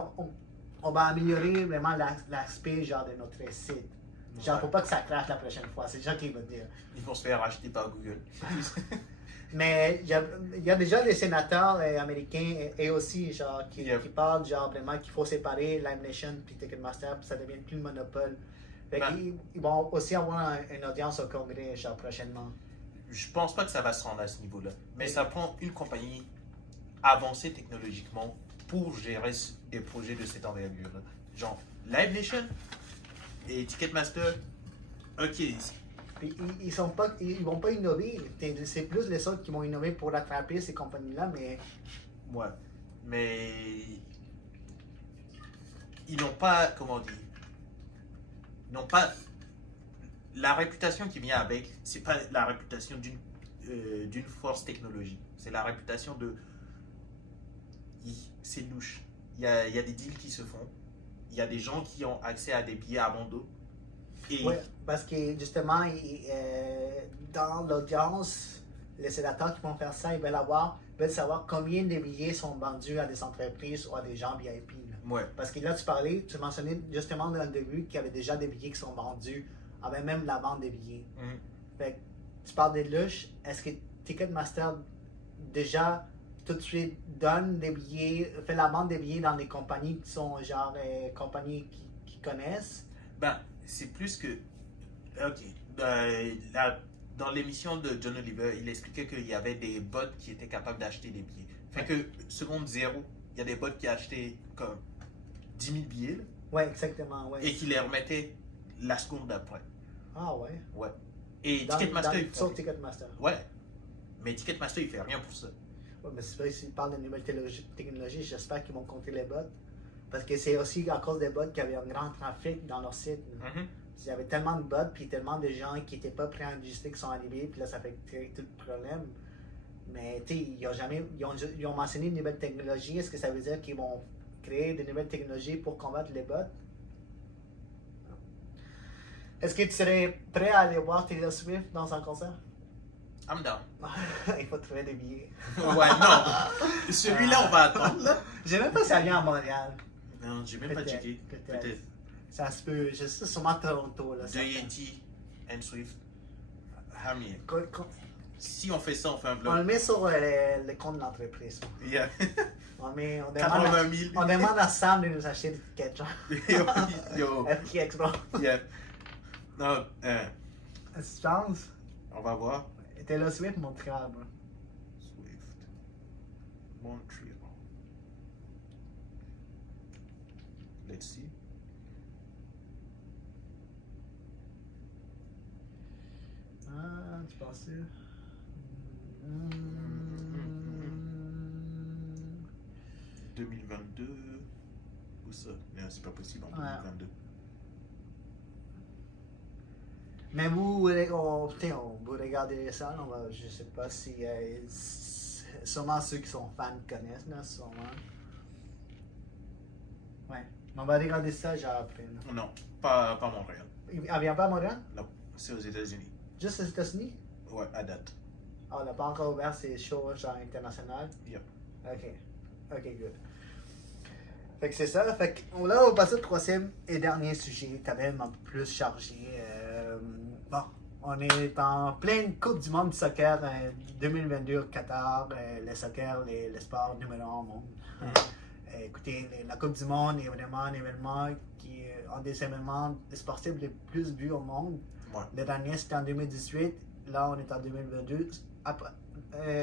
on va améliorer vraiment l'aspect genre de notre site. Genre, pour pas que ça crache la prochaine fois. C'est ça qu'ils veulent dire. Ils vont se faire acheter par Google. Mais il y a déjà des sénateurs américains et aussi genre qui parlent genre vraiment qu'il faut séparer Live Nation et Ticketmaster puis ça devient plus le monopole. Fait ils vont aussi avoir une audience au Congrès genre prochainement. Je pense pas que ça va se rendre à ce niveau-là. Mais ça prend une compagnie avancée technologiquement pour gérer des projets de cette envergure. Genre Live Nation et Ticketmaster, ok. Puis ils vont pas innover. C'est plus les autres qui vont innover pour rattraper ces compagnies-là, mais. Ouais. Mais. Ils n'ont pas. Comment dire. Ils n'ont pas. La réputation qui vient avec, c'est pas la réputation d'une force technologique. C'est la réputation de. C'est louche. Il y a des deals qui se font. Il y a des gens qui ont accès à des billets à bon dos. Oui, parce que justement, dans l'audience, les sénateurs qui vont faire ça, ils veulent savoir combien de billets sont vendus à des entreprises ou à des gens VIP. Ouais. Parce que là, tu mentionnais justement dans le début qu'il y avait déjà des billets qui sont vendus, avant même la vente des billets. Fait que, tu parles des louches, est-ce que Ticketmaster déjà tout de suite donne des billets, fait la vente des billets dans des compagnies qui sont genre compagnies qui connaissent? Ben, c'est plus que. Ok. Dans l'émission de John Oliver, il expliquait qu'il y avait des bots qui étaient capables d'acheter des billets. Fait que, seconde zéro, il y a des bots qui achetaient comme 10 000 billets. Ouais, exactement. Ouais. Et qui les remettaient la seconde d'après. Ah ouais? Ouais. Et Ticketmaster, il fait. Sur Ticketmaster. Ouais. Mais Ticketmaster, il fait rien pour ça. Ouais, mais c'est vrai, s'ils parlent de nouvelles technologies, j'espère qu'ils vont compter les bots. Parce que c'est aussi à cause des bots qu'il y avait un grand trafic dans leur site. Il y avait tellement de bots, puis tellement de gens qui n'étaient pas préenregistrés qui sont arrivés, puis là, ça fait tout le problème. Mais tu sais, ils ont mentionné de nouvelles technologies. Est-ce que ça veut dire qu'ils vont créer de nouvelles technologies pour combattre les bots? Est-ce que tu serais prêt à aller voir Taylor Swift dans un concert? I'm down. Il faut trouver des billets. Ouais, non. Celui-là, on va attendre. Là. Je sais même pas si elle vient à Montréal. Non, j'ai même pas checké. Peut-être. Ça se peut. Je sais sûrement Toronto. Là, JT and Swift. Hamir. Si on fait ça, on fait un vlog. On le met sur le compte de l'entreprise. Yeah. On demande 80 000. On demande à Sam de nous acheter des tickets. Yo. FTX, bro. Yeah. Non, Est-ce que tu penses? On va voir. Taylor Swift, Montréal, bro. Swift. Montréal. Let's see. Ah, tu penses? 2022. Où ça? Mais c'est pas possible en 2022. Mais vous, vous regardez ça, je sais pas si sûrement ceux qui sont fans connaissent, là, sûrement. Ouais. On va regarder ça genre après. Là. Non, pas Montréal. Elle vient pas à Montréal? Non, c'est aux États-Unis. Juste aux États-Unis? Ouais, à date. Ah, on n'a pas encore ouvert ces shows genre international? Yep. Ok, good. Fait que c'est ça. Fait que là, on va passer au troisième et dernier sujet, quand même un peu plus chargé. Bon, on est en pleine Coupe du monde du soccer 2022 au Qatar. Le soccer, le sport numéro 1 au monde. Écoutez, la Coupe du monde est vraiment un événement qui est un des événements sportifs les plus vus au monde. Ouais. Le dernier, c'était en 2018. Là, on est en 2022.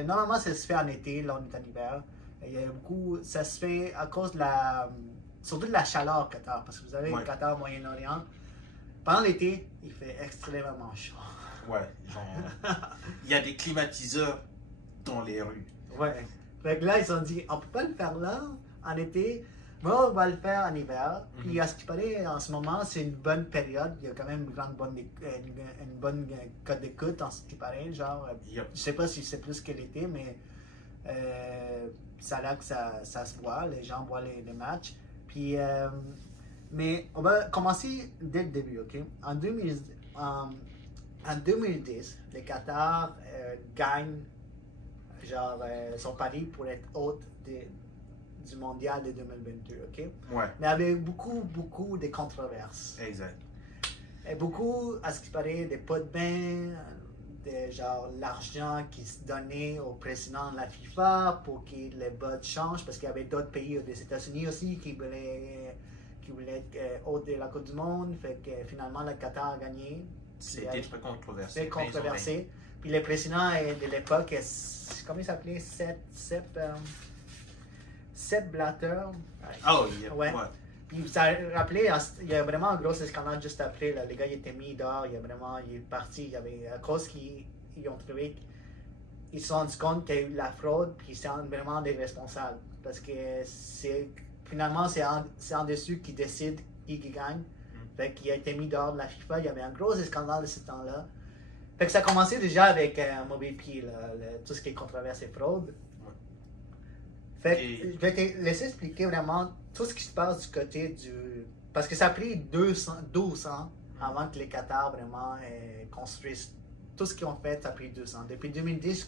Normalement, ça se fait en été. Là, on est en hiver. Il y a beaucoup, ça se fait à cause de surtout de la chaleur au Qatar. Parce que vous avez le Qatar, Moyen-Orient. Pendant l'été, il fait extrêmement chaud. Ouais, genre, il y a des climatiseurs dans les rues. Ouais. Fait que là, ils ont dit, on peut pas le faire là, en été, mais on va le faire en hiver. Puis à ce qui paraît, en ce moment, c'est une bonne période. Il y a quand même une bonne cote d'écoute, en ce qui paraît. Genre, je sais pas si c'est plus que l'été, mais ça a l'air que ça se voit. Les gens voient les matchs. Puis, mais on va commencer dès le début, OK? En 2010, le Qatar gagne son pari pour être hôte du mondial de 2022, OK? Ouais. Mais avec beaucoup de controverses. Exact. Et beaucoup, à ce qui paraît, des pots de bain, l'argent qui se donnait au président de la FIFA pour que les votes changent, parce qu'il y avait d'autres pays, des États-Unis aussi, qui voulaient être hôte de la Coupe du Monde. Fait que finalement, le Qatar a gagné. C'était très controversé. C'était controversé. Puis le président de l'époque, comment il s'appelait? Sepp Blatter. Oh, yeah. Ouais. Puis ça a rappelé, il y a vraiment un gros scandale juste après. Là. Les gars, ils étaient mis dehors. Il est parti. Il y avait, à cause qu'ils ont trouvé, ils se sont rendus compte qu'il y a eu de la fraude. Puis c'est vraiment des responsables. Parce que finalement, c'est en dessus qui décide qui gagne. Fait qu'il a été mis dehors de la FIFA. Il y avait un gros scandale de ce temps-là. Fait que ça a commencé déjà avec un mauvais pied, tout ce qui est controversé fraude. Fait que je vais te laisser expliquer vraiment tout ce qui se passe du côté du... Parce que ça a pris 12 ans avant que les Qatar vraiment construisent. Tout ce qu'ils ont fait, ça a pris 2 ans. Depuis 2010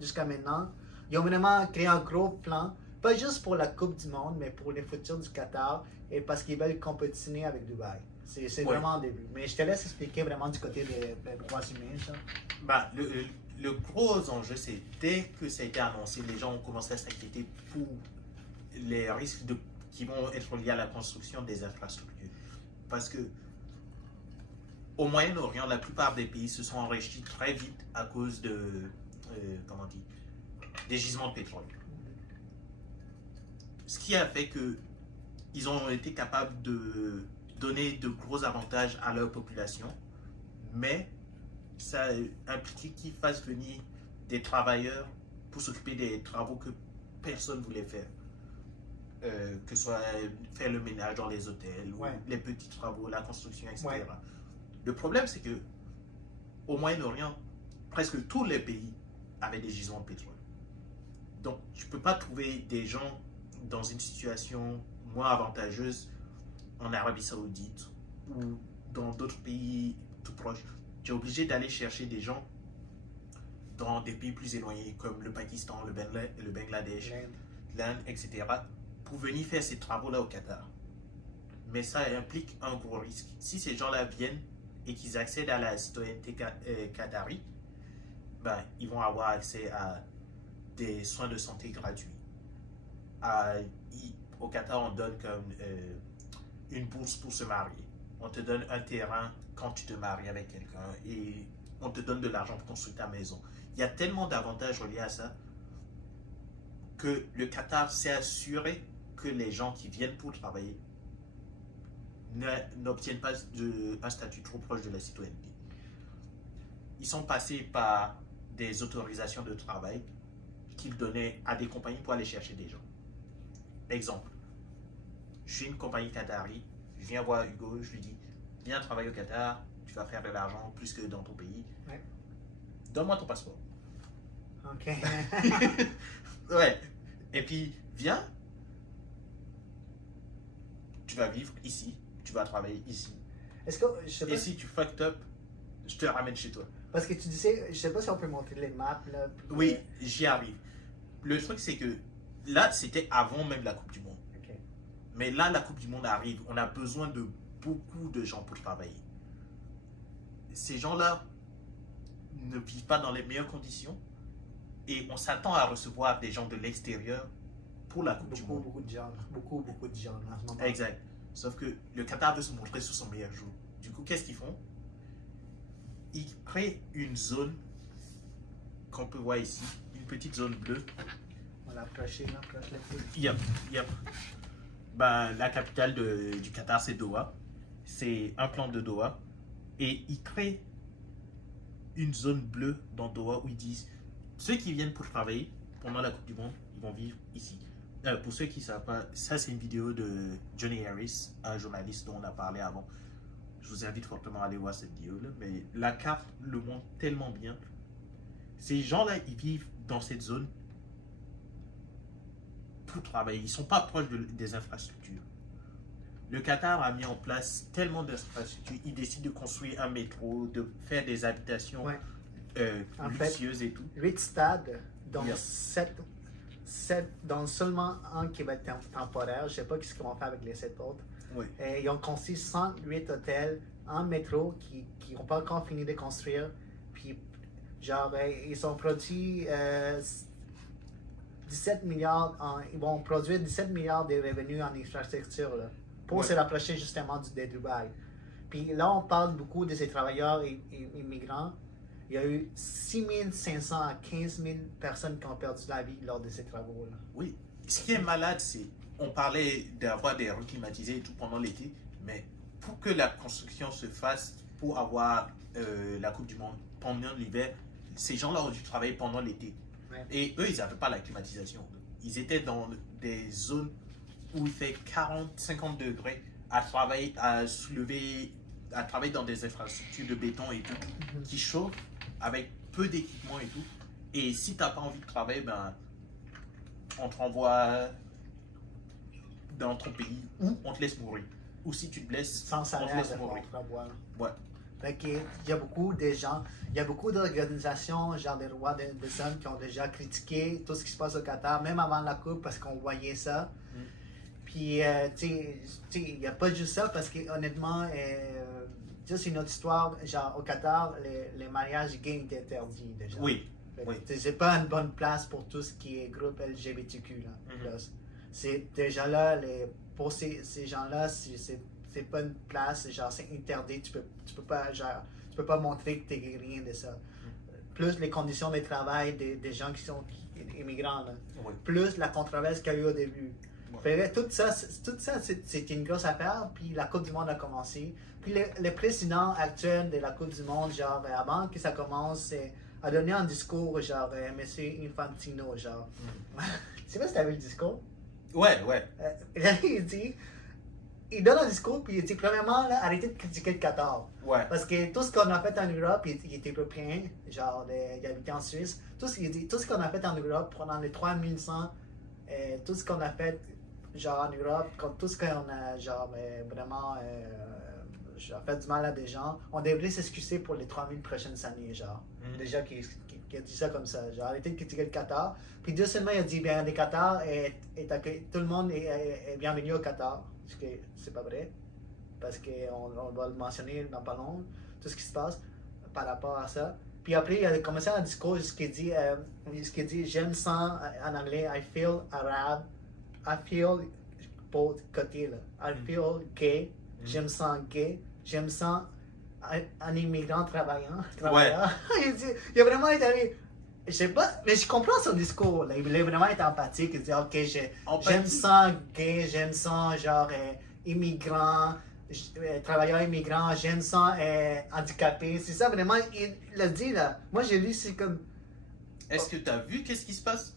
jusqu'à maintenant, ils ont vraiment créé un gros plan, pas juste pour la Coupe du Monde, mais pour le futur du Qatar, et parce qu'ils veulent compétitionner avec Dubaï. C'est vraiment le début. Mais je te laisse expliquer vraiment du côté des droits humains, ça. Bah, le gros enjeu, c'est dès que ça a été annoncé, les gens ont commencé à s'inquiéter pour les risques qui vont être liés à la construction des infrastructures. Parce que au Moyen-Orient, la plupart des pays se sont enrichis très vite à cause des gisements de pétrole. Ce qui a fait qu'ils ont été capables de donner de gros avantages à leur population, mais ça a impliqué qu'ils fassent venir des travailleurs pour s'occuper des travaux que personne ne voulait faire. Que ce soit faire le ménage dans les hôtels, ou les petits travaux, la construction, etc. Ouais. Le problème, c'est que au Moyen-Orient, presque tous les pays avaient des gisements de pétrole. Donc, tu ne peux pas trouver des gens dans une situation moins avantageuse en Arabie Saoudite ou dans d'autres pays tout proches. Tu es obligé d'aller chercher des gens dans des pays plus éloignés comme le Pakistan, le Bangladesh, l'Inde, etc. pour venir faire ces travaux-là au Qatar. Mais ça implique un gros risque. Si ces gens-là viennent et qu'ils accèdent à la citoyenneté qatari, ben, ils vont avoir accès à des soins de santé gratuits. Au Qatar, on donne comme une bourse pour se marier. On te donne un terrain quand tu te maries avec quelqu'un et on te donne de l'argent pour construire ta maison. Il y a tellement d'avantages reliés à ça que le Qatar s'est assuré que les gens qui viennent pour travailler n'obtiennent pas un statut trop proche de la citoyenneté. Ils sont passés par des autorisations de travail qu'ils donnaient à des compagnies pour aller chercher des gens. Exemple, je suis une compagnie qatari, je viens voir Hugo, je lui dis, viens travailler au Qatar, tu vas faire de l'argent plus que dans ton pays. Ouais. Donne-moi ton passeport. OK. Ouais. Et puis, viens. Tu vas vivre ici. Tu vas travailler ici. Est-ce que, je sais pas, Et si tu fucked up, je te ramène chez toi. parce que tu disais, je sais pas si on peut montrer les maps, là. Puis, Oui, j'y arrive. Le truc, c'est que là, c'était avant même la Coupe du Monde. OK. Mais là, la Coupe du Monde arrive. On a besoin de beaucoup de gens pour travailler. Ces gens-là ne vivent pas dans les meilleures conditions. Et on s'attend à recevoir des gens de l'extérieur pour la Coupe du Monde. Beaucoup de gens. Beaucoup de gens en ce moment. Exact. Sauf que le Qatar veut se montrer sur son meilleur jour. Du coup, qu'est-ce qu'ils font? Ils créent une zone qu'on peut voir ici, une petite zone bleue. On l'a approché, là, approche le plus. Yep. Ben, la capitale du Qatar, c'est Doha. C'est un plan de Doha. Et ils créent une zone bleue dans Doha où ils disent ceux qui viennent pour travailler pendant la Coupe du Monde, ils vont vivre ici. Pour ceux qui ne savent pas, ça c'est une vidéo de Johnny Harris, un journaliste dont on a parlé avant. Je vous invite fortement à aller voir cette vidéo-là. Mais la carte le montre tellement bien. Ces gens-là, ils vivent dans cette zone pour travailler. Ils ne sont pas proches des infrastructures. Le Qatar a mis en place tellement d'infrastructures. Il décide de construire un métro, de faire des habitations Ouais. En luxueuses et tout. 8 stades, dont Yep. 7, dont seulement un qui va être temporaire. Je ne sais pas ce qu'ils vont faire avec les 7 autres. Oui. Et ils ont construit 108 hôtels, un métro qui n'ont pas encore fini de construire. Puis, genre, ils ont produit 17 milliards, ils vont produire 17 milliards de revenus en infrastructure là, pour Ouais. se rapprocher justement de Dubaï. Puis là, on parle beaucoup de ces travailleurs immigrants. Il y a eu 6500 à 15 000 personnes qui ont perdu la vie lors de ces travaux-là. Oui. Ce qui est malade, c'est on parlait d'avoir des rues climatisées et tout pendant l'été, mais pour que la construction se fasse, pour avoir la Coupe du Monde pendant l'hiver, ces gens-là ont dû travailler pendant l'été. Ouais. Et eux, ils n'avaient pas la climatisation. Ils étaient dans des zones où il fait 40, 50 degrés à travailler, à soulever, à travailler dans des infrastructures de béton et tout, qui chauffent avec peu d'équipement et tout. Et si tu n'as pas envie de travailler, ben, on te renvoie dans ton pays ou on te laisse mourir. Ou si tu te blesses, Sans on te salaire laisse de mourir. contre-bois. Ouais. Fait que, il y a beaucoup de gens, il y a beaucoup d'organisations, genre des rois de hommes qui ont déjà critiqué tout ce qui se passe au Qatar, même avant la Coupe, parce qu'on voyait ça. Puis, tu sais, il n'y a pas juste ça, parce que honnêtement, ça c'est une autre histoire. Genre, au Qatar, les mariages gays étaient interdits déjà. Oui. Fait que, Oui. c'est pas une bonne place pour tout ce qui est groupe LGBTQ. Là, Mhm. plus. C'est déjà là, pour ces gens-là, c'est pas une place, genre c'est interdit, tu peux pas montrer que t'es rien de ça. Plus les conditions de travail des gens qui sont immigrants, là. Oui. Plus la controverse qu'il y a eu au début. Ouais. Fait que tout ça c'est une grosse affaire, puis la Coupe du Monde a commencé. Puis le président actuel de la Coupe du Monde, genre avant que ça commence, a donné un discours, genre M. Infantino, genre. Tu sais pas si t'as vu le discours? Ouais. Là, il donne un discours, puis il dit, premièrement, là, arrêtez de critiquer le Qatar. Ouais. Parce que tout ce qu'on a fait en Europe, il était européen, genre, il habitait en Suisse. Tout ce qu'on a fait en Europe pendant les 3100, tout ce qu'on a fait, genre, en Europe, tout ce qu'on a, genre, vraiment, genre, fait du mal à des gens, on devrait s'excuser pour les 3000 prochaines années, genre. Déjà, qui a dit ça comme ça, genre, arrêtez de critiquer le Qatar. Puis deuxièmement, il a dit, bien, le Qatar tout le monde est bienvenu au Qatar. Ce que c'est pas vrai, parce qu'on va le mentionner dans pas long, tout ce qui se passe par rapport à ça. Puis après, il a commencé un discours, ce qu'il dit, j'aime ça en anglais, I feel Arab, I feel pour côté là, I feel gay, j'aime ça gay, j'aime ça un immigrant travaillant. il a vraiment été allé. Je sais pas, mais je comprends son discours. Là. Il voulait vraiment être empathique. Il dit, ok, j'aime ça gay, j'aime ça genre immigrant, travailleur immigrant, j'aime ça handicapé. C'est ça vraiment, il l'a dit là. Moi j'ai lu, c'est comme. Est-ce que tu as vu qu'est-ce qui se passe?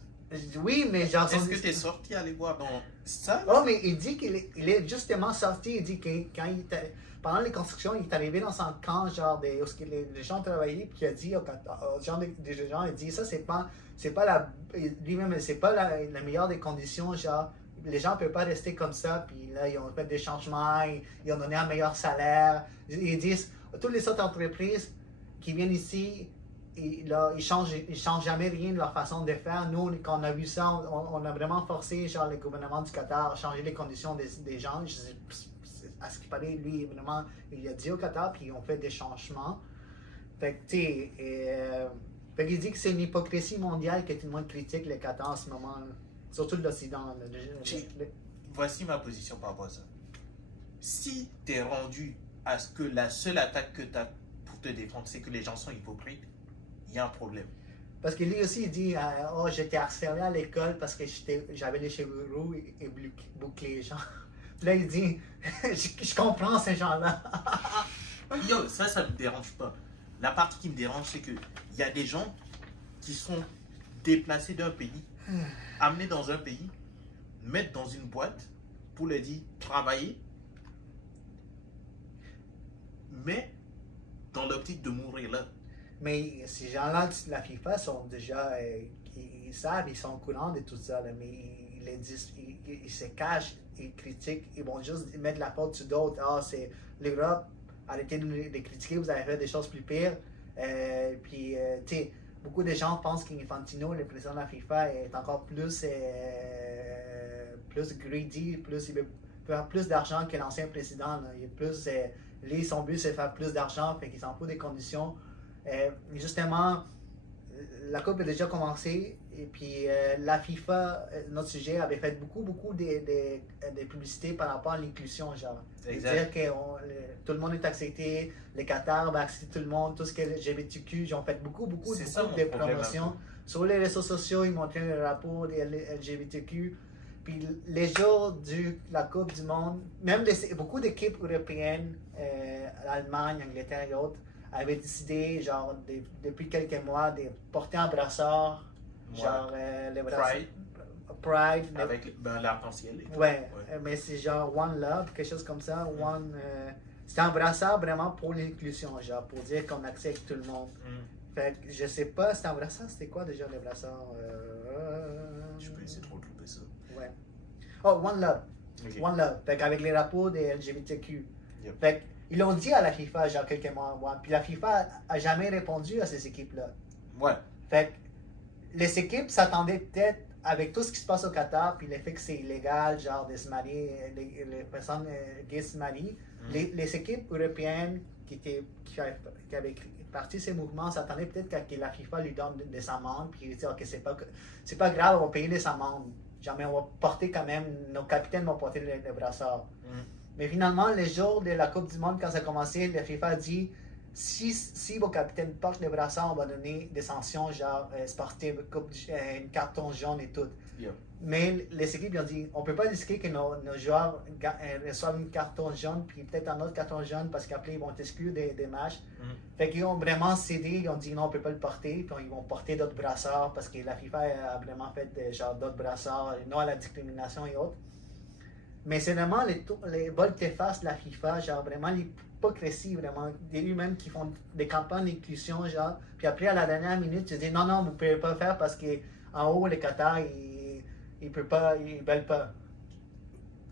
Oui, mais genre... Est-ce que tu es sorti aller voir dans ça? Oh, mais il dit qu'il est justement sorti. Il dit que quand pendant les constructions, il est arrivé dans son camp, genre, où les gens travaillaient, puis il a dit aux gens, des gens, il dit, ça, c'est pas lui-même, c'est pas la meilleure des conditions, genre, les gens ne peuvent pas rester comme ça, puis là, ils ont fait des changements, ils ont donné un meilleur salaire. Ils disent, toutes les autres entreprises qui viennent ici, ils changent jamais rien de leur façon de faire. Nous, quand on a vu ça, on a vraiment forcé genre, le gouvernement du Qatar à changer les conditions des gens. À ce qui paraît, lui, vraiment, il a dit au Qatar, puis ils ont fait des changements. Fait que, tu sais, fait qu'il dit que c'est une hypocrisie mondiale que tout le monde critique le Qatar en ce moment, surtout l'Occident. Voici ma position par rapport à ça. Si tu es rendu à ce que la seule attaque que tu as pour te défendre, c'est que les gens sont hypocrites, il y a un problème. Parce que lui aussi, il dit oh, j'étais harcelé à l'école parce que j'avais les cheveux roux et bouclés, genre. Puis là, il dit je comprends ces gens-là. Yo, ça me dérange pas. La partie qui me dérange, c'est qu'il y a des gens qui sont déplacés d'un pays, amenés dans un pays, mettre dans une boîte pour leur dire travailler, mais dans l'optique de mourir là. Mais ces gens-là, la FIFA, sont déjà, ils savent, ils sont au courant de tout ça, là, mais ils se cachent, ils critiquent, ils vont juste mettre la faute sur d'autres. Ah, c'est l'Europe, arrêtez de critiquer, vous avez fait des choses plus pires. Puis, tu sais, beaucoup de gens pensent qu'Infantino, le président de la FIFA, est encore plus greedy, il veut faire plus d'argent que l'ancien président. Là. Il est plus, lui, son but, c'est de faire plus d'argent, fait qu'il s'en fout des conditions. Justement, la Coupe a déjà commencé et puis la FIFA, notre sujet, avait fait beaucoup de publicités par rapport à l'inclusion, genre. Dire que tout le monde est accepté, le Qatar va accepter tout le monde, tout ce qui est LGBTQ, ils ont fait beaucoup de promotions. Sur les réseaux sociaux, ils montraient le rapport des LGBTQ. Puis les jours de la Coupe du Monde, même beaucoup d'équipes européennes, Allemagne, Angleterre et autres, avaient décidé, genre, depuis quelques mois, de porter un brassard, genre, les brassards. Pride. Avec l'arc-en-ciel. Ouais, mais c'est genre One Love, quelque chose comme ça. C'est un brassard vraiment pour l'inclusion, genre, pour dire qu'on accepte tout le monde. Fait que je sais pas, c'est un brassard, c'était quoi déjà les brassards? Je peux essayer de retrouver ça. Ouais. Oh, One Love. Okay. One Love. Fait qu'avec les rapports des LGBTQ. Yep. Fait ils l'ont dit à la FIFA, genre quelques mois avant. Puis la FIFA a jamais répondu à ces équipes-là. Ouais. Fait que les équipes s'attendaient peut-être, avec tout ce qui se passe au Qatar, puis le fait que c'est illégal, genre de se marier, les personnes gays se marient, les équipes européennes qui avaient parti ces mouvements s'attendaient peut-être que la FIFA lui donne des amendes, puis ils disent ok, c'est pas grave, on va payer les amendes. Jamais on va porter quand même, nos capitaines vont porter les brassards. Mais finalement, le jour de la Coupe du Monde, quand ça a commencé, la FIFA a dit si vos capitaines portent les brassards, on va donner des sanctions, genre sportives, une carton jaune et tout. Yeah. Mais les équipes ont dit on peut pas risquer que nos joueurs reçoivent une carton jaune, puis peut-être un autre carton jaune, parce qu'après ils vont exclure des matchs. Fait qu'ils ont vraiment cédé, ils ont dit non, on peut pas le porter, puis ils vont porter d'autres brassards, parce que la FIFA a vraiment fait genre d'autres brassards, non à la discrimination et autres. Mais c'est vraiment les volte-face de la FIFA, genre vraiment l'hypocrisie, vraiment, des eux-mêmes qui font des campagnes d'inclusion, genre, puis après à la dernière minute, tu dis non, vous ne pouvez pas faire parce qu'en haut, le Qatar, ils ne veulent pas.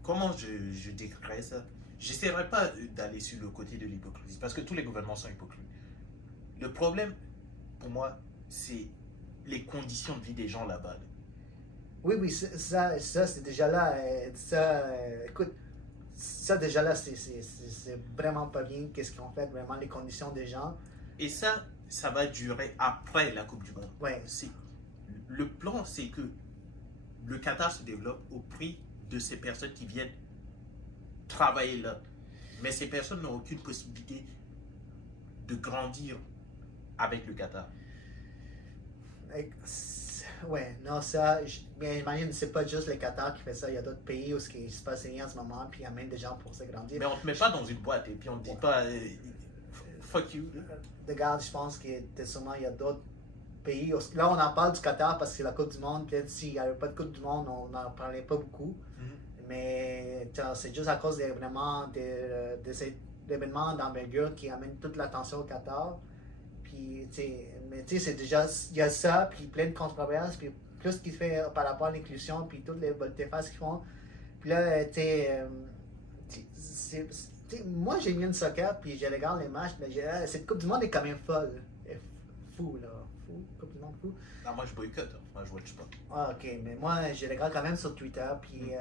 Comment je décrirais ça? J'essaierai pas d'aller sur le côté de l'hypocrisie, parce que tous les gouvernements sont hypocrites. Le problème, pour moi, c'est les conditions de vie des gens là-bas. Oui, ça c'est déjà là. Écoute, ça déjà là, c'est vraiment pas bien. Qu'est-ce qu'ils ont fait, vraiment, les conditions des gens. Et ça va durer après la Coupe du Monde. Ouais. Le plan, c'est que le Qatar se développe au prix de ces personnes qui viennent travailler là. Mais ces personnes n'ont aucune possibilité de grandir avec le Qatar. Ouais, non, ça, mais j'imagine que c'est pas juste le Qatar qui fait ça, il y a d'autres pays où il se passe rien en ce moment, puis il y a même des gens pour se grandir. Mais on ne te met pas dans une boîte et puis on ne te dit pas fuck you. Regarde, je pense que sûrement il y a d'autres pays. Là, on en parle du Qatar parce que c'est la Coupe du Monde. Peut-être s'il n'y avait pas de Coupe du Monde, on n'en parlait pas beaucoup. Mais c'est juste à cause vraiment des événements d'envergure qui amènent toute l'attention au Qatar. Puis, mais c'est déjà, il y a ça, puis plein de controverses, puis plus ce qu'il fait par rapport à l'inclusion, puis toutes les volte-face qu'ils font. Puis là, moi j'ai mis une soccer, puis je regarde les matchs, mais cette Coupe du Monde est quand même folle. Fou, là. Fou, Coupe du Monde fou. Non, moi je boycotte, moi je watch pas. Ah, ok, mais moi je regarde quand même sur Twitter, puis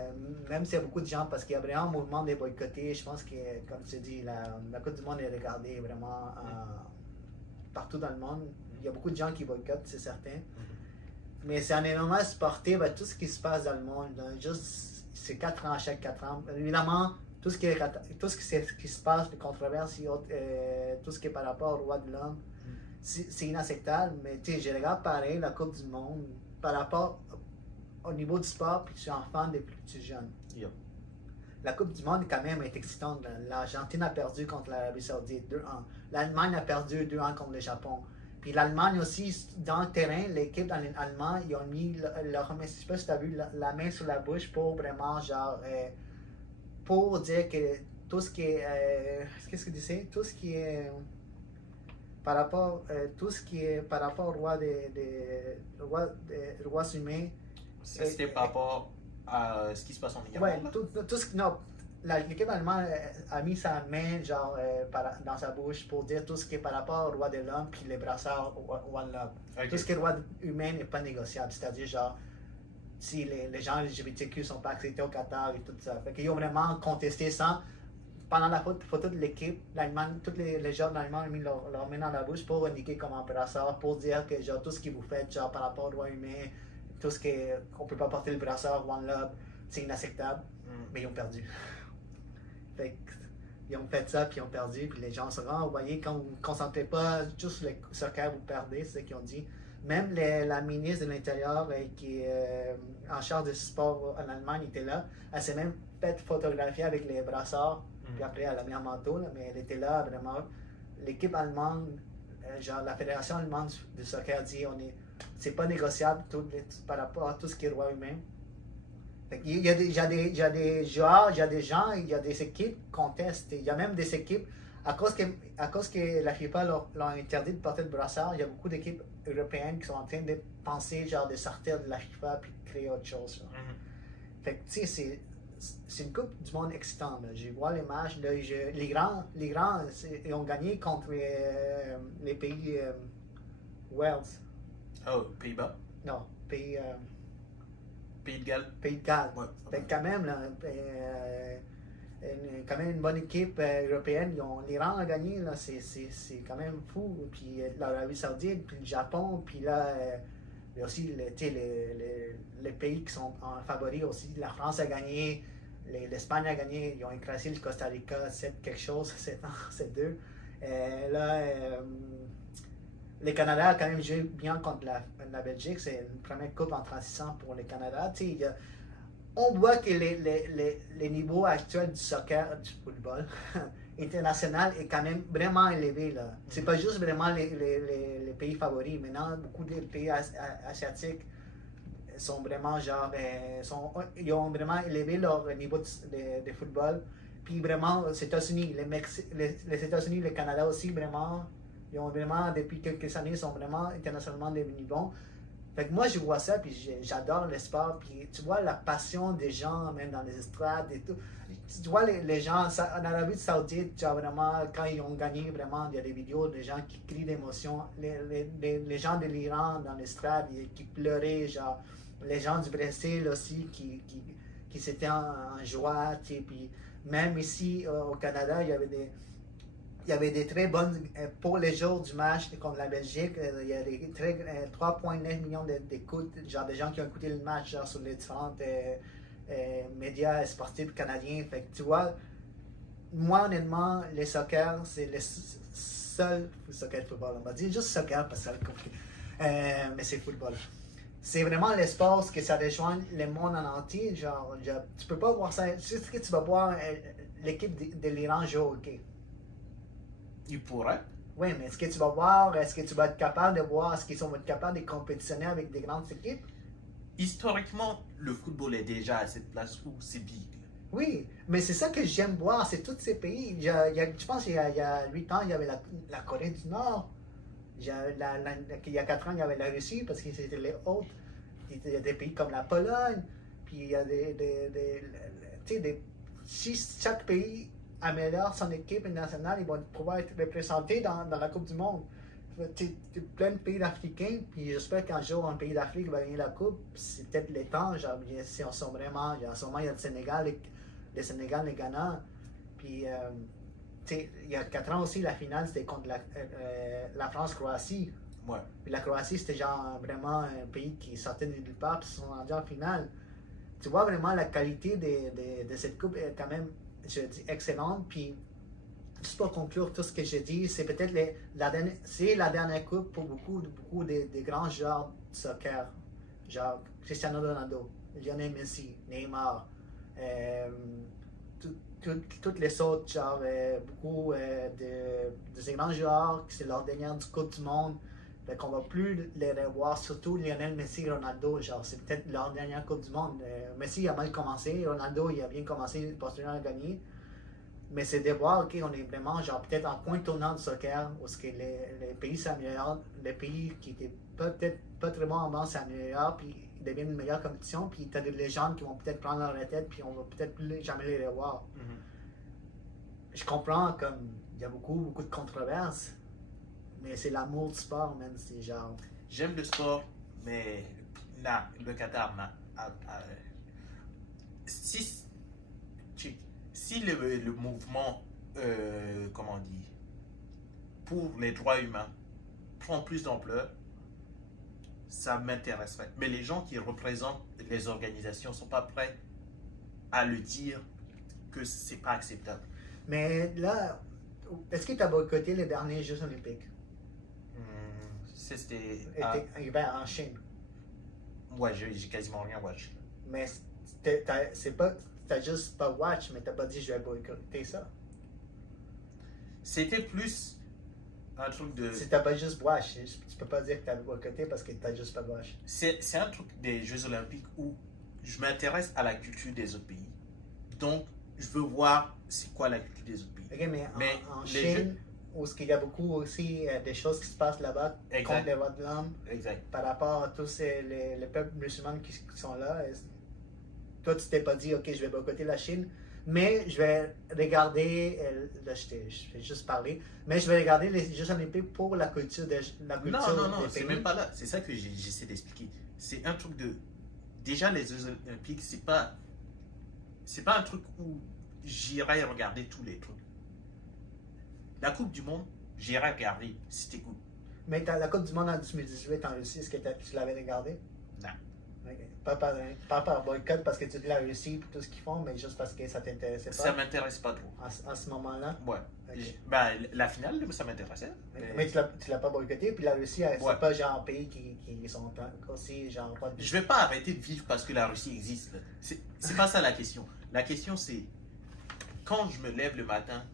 même s'il y a beaucoup de gens, parce qu'il y a vraiment un mouvement de boycotter, je pense que, comme tu dis, la Coupe du Monde est regardée vraiment partout dans le monde. Il y a beaucoup de gens qui boycottent, c'est certain. Mais c'est un événement sportif à tout ce qui se passe dans le monde. Juste, c'est 4 ans, chaque 4 ans. Évidemment, tout ce qui se passe, les controverses, tout ce qui est par rapport au droit de l'homme, c'est inacceptable. Mais je regarde pareil la Coupe du Monde par rapport au niveau du sport, puis je suis un fan des plus petits jeunes. Yep. La Coupe du Monde, quand même, est excitante. L'Argentine a perdu contre l'Arabie Saoudite 2-1. L'Allemagne a perdu 2-1 contre le Japon. Puis l'Allemagne aussi, dans le terrain, l'équipe allemande, ils ont mis leur main, je sais pas si tu as vu, la main sur la bouche pour vraiment, genre, pour dire que tout ce qui est, qu'est-ce que tu dis, tout ce qui est par rapport, au droits humains. C'était par rapport à ce qui se passe en Nicaragua? Ouais, tout ce qui, non, l'équipe allemande a mis sa main genre, dans sa bouche pour dire tout ce qui est par rapport au droit de l'homme puis les brassards One Love. Okay. Tout ce qui est droit humain n'est pas négociable. C'est-à-dire, genre, si les gens LGBTQ sont pas acceptés au Qatar et tout ça. Fait qu'ils ont vraiment contesté ça. Pendant la photo de l'équipe, l'Allemagne, tous les gens d'Allemagne ont mis leur main dans la bouche pour indiquer comme un brassard, pour dire que genre, tout ce que vous faites genre, par rapport aux droits humains, tout ce qu'on ne peut pas porter le brassard One Love, c'est inacceptable. Mais ils ont perdu. Fait ils ont fait ça, puis ils ont perdu, puis les gens se rendent, vous voyez, quand vous ne vous concentrez pas juste sur le soccer, vous perdez, c'est ce qu'ils ont dit. Même la ministre de l'Intérieur qui est en charge du sport en Allemagne était là. Elle s'est même fait photographier avec les brassards, puis après elle a mis un manteau, là, mais elle était là vraiment. L'équipe allemande, genre la fédération allemande de soccer dit c'est pas négociable par rapport à tout ce qui est droit humain. Il y a des joueurs, il y a des gens, il y a des équipes qui contestent. Il y a même des équipes, à cause que la FIFA leur interdit de porter le brassard, il y a beaucoup d'équipes européennes qui sont en train de penser genre de sortir de la FIFA et de créer autre chose. Fait que tu sais, c'est une coupe du monde excitante. Je vois les matchs, là, les grands ils ont gagné contre les pays Wales. Oh, Pays-Bas? Non, Pays de Galles. Pays de Galles. Ouais, fait que quand même, là, quand même une bonne équipe européenne. L'Iran a gagné, là, c'est quand même fou. Puis l'Arabie Saoudite, puis le Japon, puis là, il y a aussi les pays qui sont en favoris aussi. La France a gagné, l'Espagne a gagné, ils ont écrasé le Costa Rica 7 quelque chose, 7-2. Le Canada a quand même joué bien contre la Belgique. C'est une première coupe en transition pour le Canada. On voit que les niveaux actuels du soccer, du football international est quand même vraiment élevé. C'est pas juste vraiment les pays favoris. Maintenant, beaucoup de pays asiatiques sont vraiment genre, ils ont vraiment élevé leur niveau de football. Puis vraiment, les États-Unis, les États-Unis, le Canada aussi, vraiment. Ils ont vraiment, depuis quelques années, ils sont vraiment internationalement devenus bons. Fait que moi, je vois ça, puis j'adore le sport. Puis tu vois la passion des gens, même dans les estrades et tout. Tu vois les gens, en Arabie Saoudite, genre vraiment, quand ils ont gagné, vraiment, il y a des vidéos des gens qui crient d'émotion. Les gens de l'Iran dans l'estrade qui pleuraient, genre. Les gens du Brésil aussi qui s'étaient en joie. Puis même ici, au Canada, il y avait des très bonnes, pour les jours du match contre la Belgique, il y a des 3,9 millions d'écoutes, genre de gens qui ont écouté le match genre, sur les différents médias sportifs canadiens. Fait que tu vois, moi honnêtement, le soccer, c'est le seul soccer football. On va dire juste soccer parce que c'est compliqué. Mais c'est football. C'est vraiment le sport que ça rejoint le monde en entier. Genre, tu peux pas voir ça. Tu sais que tu vas voir l'équipe de l'Iran jouer au hockey. Il pourrait. Oui, mais est-ce que tu vas voir, est-ce que tu vas être capable de voir, est-ce qu'ils sont capables de compétitionner avec des grandes équipes? Historiquement, le football est déjà à cette place où c'est big. Oui, mais c'est ça que j'aime voir, c'est tous ces pays. Je pense qu'il y a 8 ans, il y avait la Corée du Nord. Il y a 4 ans, il y avait la Russie parce que c'était les autres. Il y a des pays comme la Pologne. Puis il y a tu sais, si chaque pays améliore son équipe nationale, ils vont pouvoir être représentés dans la Coupe du Monde. Tu sais, plein de pays africains, puis j'espère qu'un jour un pays d'Afrique va gagner la Coupe. C'est peut-être les temps, genre, si on sont vraiment. En ce moment, il y a le Sénégal, le Ghana. Puis, tu sais, il y a 4 ans aussi, la finale, c'était contre la France-Croatie. Ouais. Puis la Croatie, c'était genre vraiment un pays qui sortait de nulle part, puis ils sont rendus en finale. Tu vois vraiment la qualité de cette coupe est quand même, je dis, excellente. Puis, juste pour conclure tout ce que j'ai dit, c'est peut-être la dernière coupe pour beaucoup de grands joueurs de soccer. Genre Cristiano Ronaldo, Lionel Messi, Neymar, toutes les autres, genre beaucoup de ces grands joueurs, c'est leur dernière Coupe du Monde. Fait qu'on va plus les revoir, surtout Lionel Messi et Ronaldo, genre c'est peut-être leur dernière Coupe du Monde. Messi a mal commencé, Ronaldo il a bien commencé, Portugal a gagné. Mais c'est de voir qu'on est vraiment genre peut-être en point tournant de soccer, où ce que les pays s'améliorent, les pays qui étaient peut-être pas très bons avant s'améliorent, puis ils deviennent une meilleure compétition, puis tu as des légendes qui vont peut-être prendre leur retraite, puis on va peut-être plus jamais les revoir. Je comprends comme il y a beaucoup de controverses, mais c'est l'amour du sport, man, c'est genre. J'aime le sport, mais là, le Qatar si le mouvement, comment on dit, pour les droits humains prend plus d'ampleur, ça m'intéresserait. Mais les gens qui représentent les organisations ne sont pas prêts à le dire que c'est pas acceptable. Mais là, est-ce que tu as boycotté les derniers Jeux Olympiques? C'était. En Chine. Ouais, j'ai quasiment rien watch. Mais c'est pas. T'as juste pas watch, mais t'as pas dit je vais boycotter ça. C'était plus un truc de. Si t'as pas juste watch, tu peux pas dire que t'as boycotté parce que t'as juste pas watch. C'est un truc des Jeux Olympiques où je m'intéresse à la culture des autres pays. Donc, je veux voir c'est quoi la culture des autres pays. Ok, mais en Chine, où il y a beaucoup aussi des choses qui se passent là-bas contre les droits de l'homme, par rapport à tous les peuples musulmans qui sont là. Toi, tu t'es pas dit, ok, je vais boycotter la Chine, mais je vais regarder, là, je vais juste parler, mais je vais regarder les Jeux Olympiques pour la culture des pays. Non, c'est même pas là. C'est ça que j'essaie d'expliquer. C'est un truc de. Déjà, les Jeux Olympiques, c'est pas un truc où j'irai regarder tous les trucs. La Coupe du Monde, j'irai regarder, c'était cool. Mais la Coupe du Monde en 2018 en Russie, est-ce que tu l'avais regardé? Non. Okay. Pas par boycott parce que tu dis la Russie et tout ce qu'ils font, mais juste parce que ça t'intéressait pas? Ça m'intéresse pas trop. À ce moment-là? Ouais. Okay. La finale, ça m'intéressait. Mais tu l'as pas boycotté, puis la Russie, c'est pas genre un pays qui sont aussi genre pas de... Je vais pas arrêter de vivre parce que la Russie existe. C'est pas ça la question. La question c'est quand je me lève le matin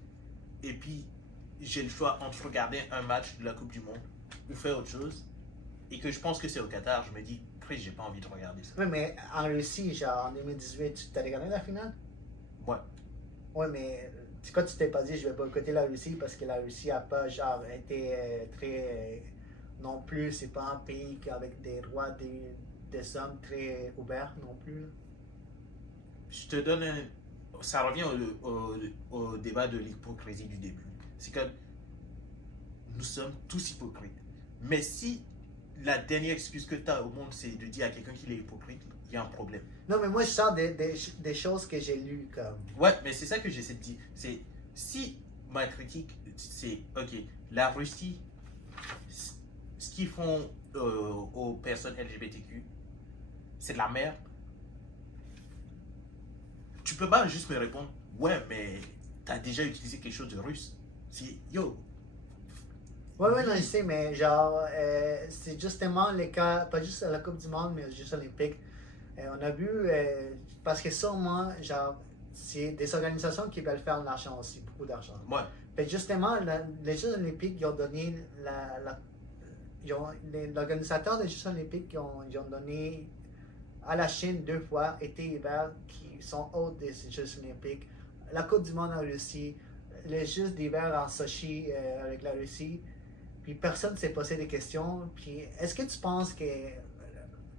et puis j'ai le choix entre regarder un match de la Coupe du Monde ou faire autre chose et que je pense que c'est au Qatar, je me dis après j'ai pas envie de regarder ça. Oui, mais en Russie, genre en 2018, tu t'as regardé la finale? Ouais. Ouais, mais quand tu t'es pas dit je vais boycotter la Russie parce que la Russie a pas genre été très non plus, c'est pas un pays avec des droits des hommes très ouverts non plus. Je te donne ça revient au débat de l'hypocrisie du début. C'est que nous sommes tous hypocrites. Mais si la dernière excuse que tu as au monde, c'est de dire à quelqu'un qu'il est hypocrite, il y a un problème. Non, mais moi, je sors des choses que j'ai lues comme... Ouais, mais c'est ça que j'essaie de dire. C'est si ma critique, c'est, ok, la Russie, ce qu'ils font aux personnes LGBTQ, c'est de la merde. Tu peux pas juste me répondre, ouais, mais t'as déjà utilisé quelque chose de russe. C'est, yo. Ouais, non, je sais, mais genre, c'est justement les cas, pas juste à la Coupe du Monde, mais aux Jeux Olympiques. On a vu, parce que sûrement, genre, c'est des organisations qui veulent faire de l'argent aussi, beaucoup d'argent. Ouais. Fait justement, les Jeux olympiques, ils ont donné l'organisateur des Jeux olympiques, ils ont donné à la Chine 2 fois, été et hiver, qui sont hôtes des Jeux olympiques. La Coupe du monde en Russie, les Jeux d'hiver en Sochi avec la Russie. Puis personne ne s'est posé des questions. Puis est-ce que tu penses que,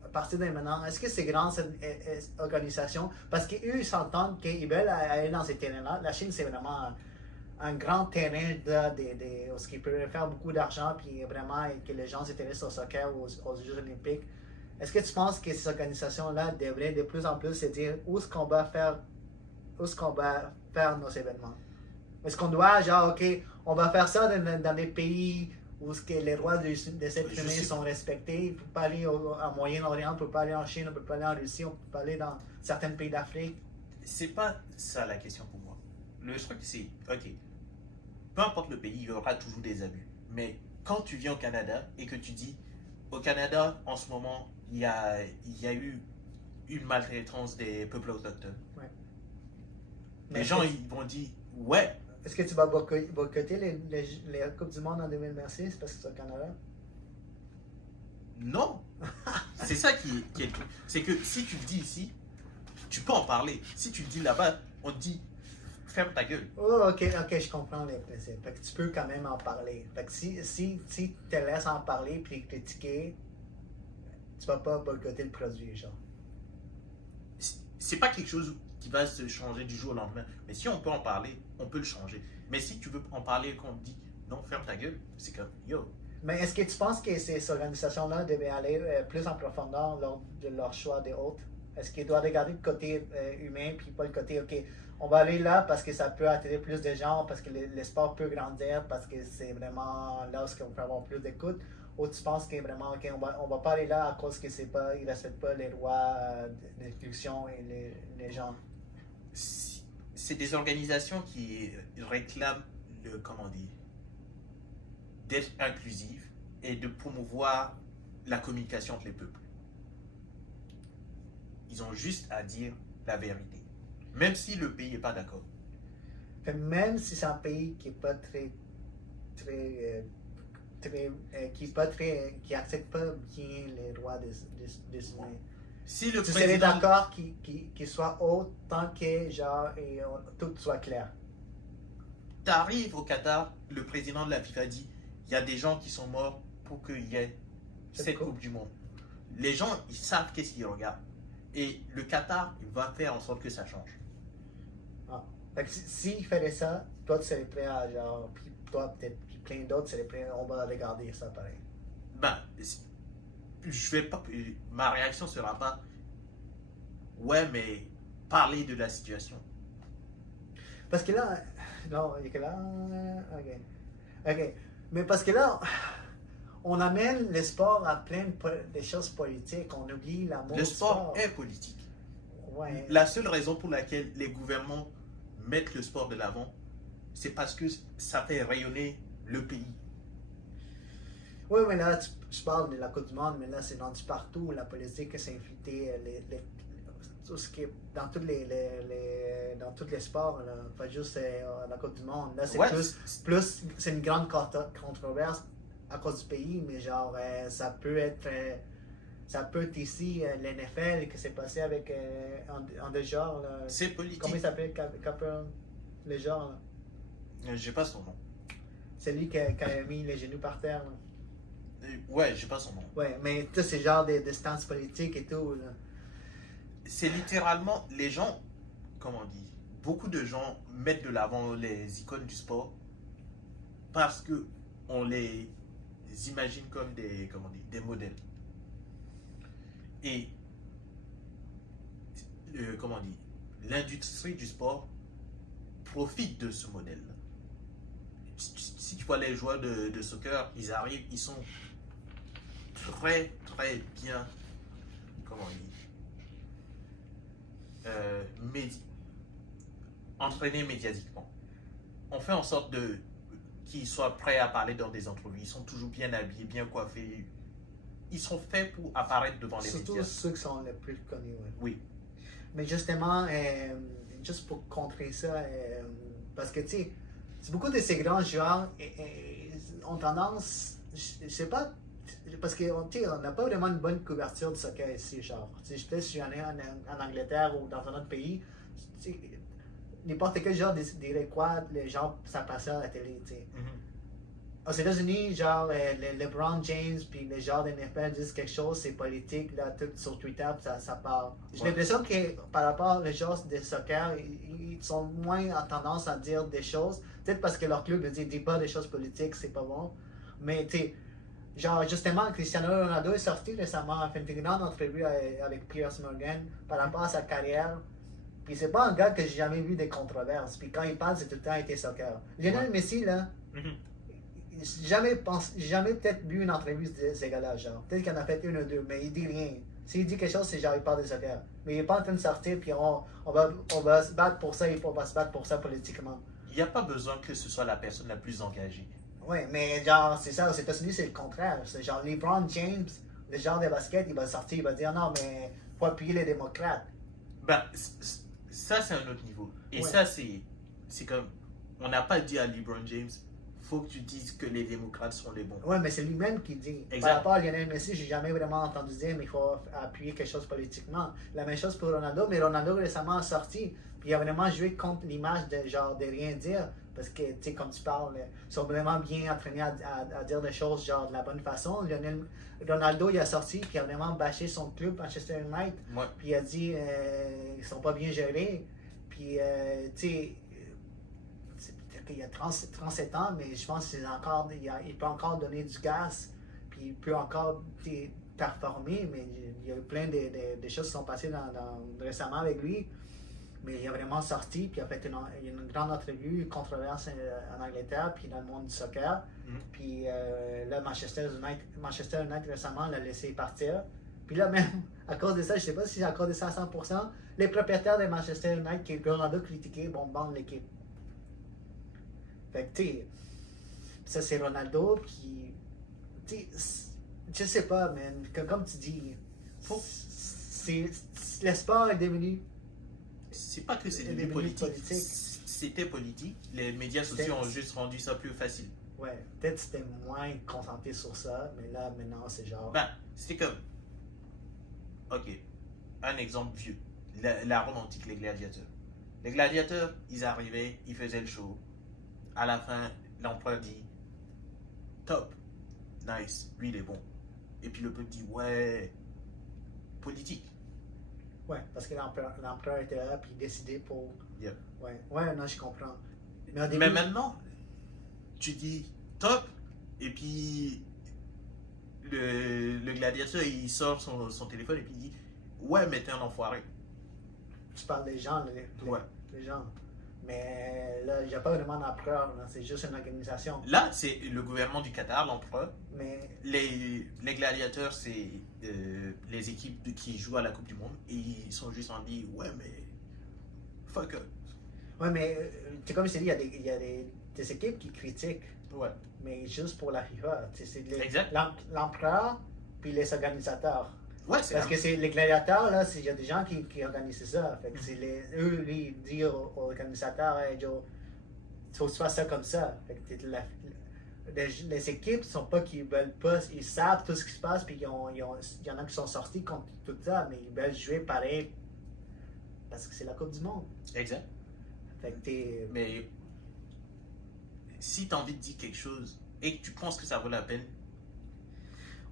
à partir de maintenant, est-ce que ces grandes organisations, parce qu'eux, ils s'entendent qu'ils veulent aller dans ces terrains-là. La Chine, c'est vraiment un grand terrain où ils peuvent faire beaucoup d'argent, puis vraiment que les gens s'intéressent au soccer, aux Jeux olympiques. Est-ce que tu penses que ces organisations-là devraient de plus en plus se dire où est-ce qu'on va faire nos événements? Est-ce qu'on doit, genre, OK, on va faire ça dans des pays où que les droits des êtres humains sont respectés? On ne peut pas aller au Moyen-Orient, on ne peut pas aller en Chine, on ne peut pas aller en Russie, on ne peut pas aller dans certains pays d'Afrique. C'est pas ça la question pour moi. Le truc, c'est, OK, peu importe le pays, il y aura toujours des abus. Mais quand tu viens au Canada et que tu dis, au Canada, en ce moment, il y a eu une maltraitance des peuples autochtones. Ouais. Les gens, ils vont dire, ouais. Est-ce que tu vas boycotter les Coupes du Monde en 2026 parce que c'est au Canada? Non. C'est ça qui est le truc. C'est que si tu le dis ici, tu peux en parler. Si tu le dis là-bas, on te dit, ferme ta gueule. Oh, ok, je comprends les principes. Fait que tu peux quand même en parler. Fait que si tu te laisses en parler puis critiquer, tu vas pas boycotter le produit, genre. C'est pas quelque chose qui va se changer du jour au lendemain. Mais si on peut en parler, on peut le changer. Mais si tu veux en parler et qu'on te dit non, ferme ta gueule, c'est comme yo. Mais est-ce que tu penses que ces organisations-là devaient aller plus en profondeur lors de leur choix des hôtes? Est-ce qu'ils doivent regarder le côté humain puis pas le côté, OK, on va aller là parce que ça peut attirer plus de gens, parce que le sport peut grandir, parce que c'est vraiment là où on peut avoir plus d'écoute? Ou tu penses que vraiment, OK, on va pas aller là à cause qu'ils ne respectent pas les lois d'instruction et les gens? C'est des organisations qui réclament comment dire, d'être inclusives et de promouvoir la communication entre les peuples. Ils ont juste à dire la vérité, même si le pays n'est pas d'accord. Même si c'est un pays qui n'est pas qui accepte pas bien les droits des humains. Si le tu serais d'accord qu'il soit haut tant que genre tout soit clair. Tu arrives au Qatar, le président de la FIFA dit il y a des gens qui sont morts pour qu'il y ait cette Coupe du Monde. Les gens, ils savent qu'est-ce qu'ils regardent. Et le Qatar, il va faire en sorte que ça change. Ah. Fait que s'il ferait ça, toi tu serais prêt à genre, puis toi peut-être, puis plein d'autres seraient prêts, on va regarder ça pareil. Ben, je vais pas, ma réaction sera pas ouais, mais parler de la situation. Parce que là, non, il y a que là, ok, mais parce que là, on amène le sport à plein de choses politiques, on oublie l'amour Le du sport est politique. Ouais. La seule raison pour laquelle les gouvernements mettent le sport de l'avant, c'est parce que ça fait rayonner le pays. Oui, mais là, tu parles de la Coupe du Monde, mais là, c'est rendu partout. La politique s'est infiltrée tout ce qui est dans tous les sports, là. Pas juste la Coupe du Monde. Là, c'est Ouais. plus c'est une grande controverse à cause du pays, mais genre, ça peut être ici, l'NFL, que c'est passé avec un des genres. C'est politique. Comment il s'appelle, le genre, là? J'ai pas son nom. C'est lui qui a mis les genoux par terre, là. Ouais, j'ai pas son nom. Ouais, mais tout c'est genre des stances politiques et tout, là. C'est littéralement les gens, comment on dit, beaucoup de gens mettent de l'avant les icônes du sport parce que on les imagine comme des, comment dire, des modèles. Et comment dire, l'industrie du sport profite de ce modèle-là. Si tu vois les joueurs de soccer, ils arrivent, ils sont très très bien, comment dire, entraînés médiatiquement. On fait en sorte qu'ils soient prêts à parler dans des entrevues. Ils sont toujours bien habillés, bien coiffés. Ils sont faits pour apparaître devant les médias. Surtout ceux qui sont les plus connus, ouais. Oui. Mais justement, juste pour contrer ça, parce que, tu sais, beaucoup de ces grands joueurs ont tendance, je sais pas, parce qu'on n'a pas vraiment une bonne couverture du soccer ici, genre. Peut-être si je suis allé en Angleterre ou dans un autre pays, n'importe quel genre dirait quoi, les gens, ça passait à la télé, tu sais. Aux États-Unis, genre, les LeBron James puis les gens de NFL disent quelque chose, c'est politique, là, tout sur Twitter, ça parle. J'ai l'impression que par rapport aux gens de soccer, ils sont moins en tendance à dire des choses, peut-être parce que leur club ne dit pas des choses politiques, c'est pas bon. Mais, tu sais, genre, justement, Cristiano Ronaldo est sorti récemment, a fait une grande entrevue avec Piers Morgan par rapport à sa carrière. Puis c'est pas un gars que j'ai jamais vu des controverses. Puis quand il parle, c'est tout le temps été soccer. Lionel Messi, là, j'ai jamais peut-être vu une entrevue de ces gars-là, genre. Peut-être qu'il en a fait une ou deux, mais il dit rien. S'il dit quelque chose, c'est genre il parle de soccer. Mais il n'est pas en train de sortir, puis on va se battre pour ça, et on va se battre pour ça politiquement. Il n'y a pas besoin que ce soit la personne la plus engagée. Oui, mais genre, c'est ça, aux États-Unis, c'est le contraire. C'est genre LeBron James, le genre de basket, il va sortir, il va dire non, mais faut appuyer les démocrates. Ben, ça, c'est un autre niveau. Et ça, c'est comme, on n'a pas dit à LeBron James, faut que tu dises que les démocrates sont les bons. Oui, mais c'est lui-même qui dit. Exact. Par rapport à Lionel Messi, j'ai jamais vraiment entendu dire, mais il faut appuyer quelque chose politiquement. La même chose pour Ronaldo, mais Ronaldo récemment a sorti, puis il a vraiment joué contre l'image de genre de rien dire. Parce que, tu sais, comme tu parles, ils sont vraiment bien entraînés à dire des choses genre de la bonne façon. Ronaldo, il a sorti, puis il a vraiment bâché son club, Manchester United. Ouais. Puis il a dit ils sont pas bien gérés. Puis, tu sais, il a 37 ans, mais je pense qu'il peut encore donner du gaz. Puis il peut encore performer, mais il y a eu plein de choses qui sont passées récemment avec lui. Mais il a vraiment sorti, puis il a fait une grande entrevue, une controverse en Angleterre, puis dans le monde du soccer. Puis là, Manchester United récemment l'a laissé partir. Puis là, même, à cause de ça, je ne sais pas si j'ai accordé ça à 100%, les propriétaires de Manchester United, qui Ronaldo critiqué, bandent l'équipe. Fait que, tu sais, ça c'est Ronaldo, puis, tu sais, je sais pas, man, comme tu dis, le sport est devenu. C'est pas que c'est devenu politique. C'était politique. Les médias sociaux ont juste rendu ça plus facile. Ouais, peut-être c'était moins concentré sur ça, mais là, maintenant, c'est genre. Ben, c'était comme. Ok, un exemple vieux. La Rome antique, les gladiateurs. Les gladiateurs, ils arrivaient, ils faisaient le show. À la fin, l'empereur dit top, nice, lui il est bon. Et puis le peuple dit ouais, politique. Ouais, parce que l'empereur était là, puis il décidait pour. Yep. Ouais, non, je comprends. Mais maintenant, tu dis top, et puis le gladiateur il sort son téléphone et puis il dit ouais, mais t'es un enfoiré. Tu parles des gens, les gens. Mais là, il n'y a pas vraiment d'empereur, c'est juste une organisation. Là, c'est le gouvernement du Qatar, l'empereur. Mais les gladiateurs, c'est les équipes qui jouent à la Coupe du Monde et ils sont juste en dit ouais, mais fuck up. Ouais, mais c'est comme je t'ai dit, il y a des équipes qui critiquent. Ouais. Mais juste pour la FIFA. C'est exact. L'empereur puis les organisateurs. Ouais, c'est parce que c'est les gladiateurs, là, il y a des gens qui organisent ça. Fait que c'est eux, ils disent aux organisateurs, hey Joe, il faut que tu fasses ça comme ça. Fait que les équipes sont pas qu'ils veulent pas, ils savent tout ce qui se passe, puis il y en a qui sont sortis contre tout ça, mais ils veulent jouer pareil parce que c'est la Coupe du Monde. Exact. Fait que mais si tu as envie de dire quelque chose et que tu penses que ça vaut la peine.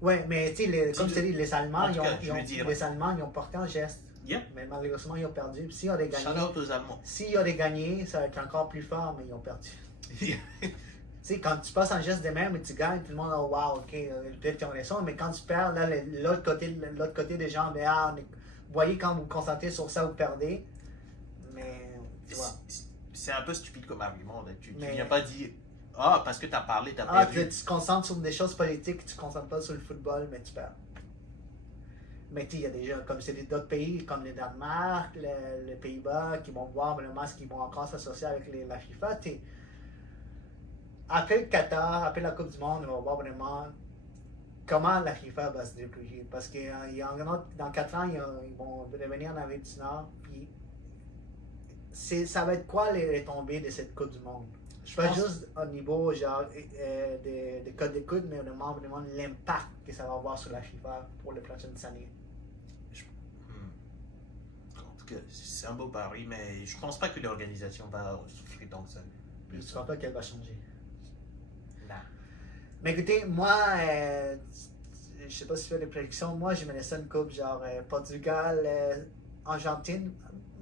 Ouais, mais tu sais, comme je te dis, les Allemands, les Allemands, ils ont porté un geste. Yeah. Mais malheureusement, ils ont perdu. Puis s'ils auraient gagné. Shout-out aux Allemands. S'ils auraient gagné, ça aurait été encore plus fort, mais ils ont perdu. Tu sais, quand tu passes un geste de même et tu gagnes, tout le monde, oh wow, ok, peut-être qu'ils ont raison, mais quand tu perds, là, l'autre côté des gens, vous voyez quand vous vous concentrez sur ça, vous perdez. Mais, tu vois. C'est un peu stupide comme argument. Là. Tu viens pas dire. Parce que tu as parlé, tu as perdu. Tu te concentres sur des choses politiques, tu te concentres pas sur le football, mais tu perds. Mais il y a des gens, comme c'est d'autres pays, comme le Danemark, les Pays-Bas, qui vont voir vraiment ce qu'ils vont encore s'associer avec la FIFA. Après le Qatar, après la Coupe du Monde, on va voir vraiment comment la FIFA va se débrouiller. Parce que dans 4 ans, ils vont revenir en Amérique du Nord, puis ça va être quoi les retombées de cette Coupe du Monde? Je parle juste au niveau genre, des codes d'écoute, mais vraiment l'impact que ça va avoir sur la FIFA pour les prochaines années. En tout cas, c'est un beau pari, mais je pense pas que l'organisation va souffrir tant que ça. Je ne crois pas qu'elle va changer. Non. Mais écoutez, moi, je sais pas si tu fais des prédictions, moi j'aimerais ça une coupe genre Portugal, Argentine.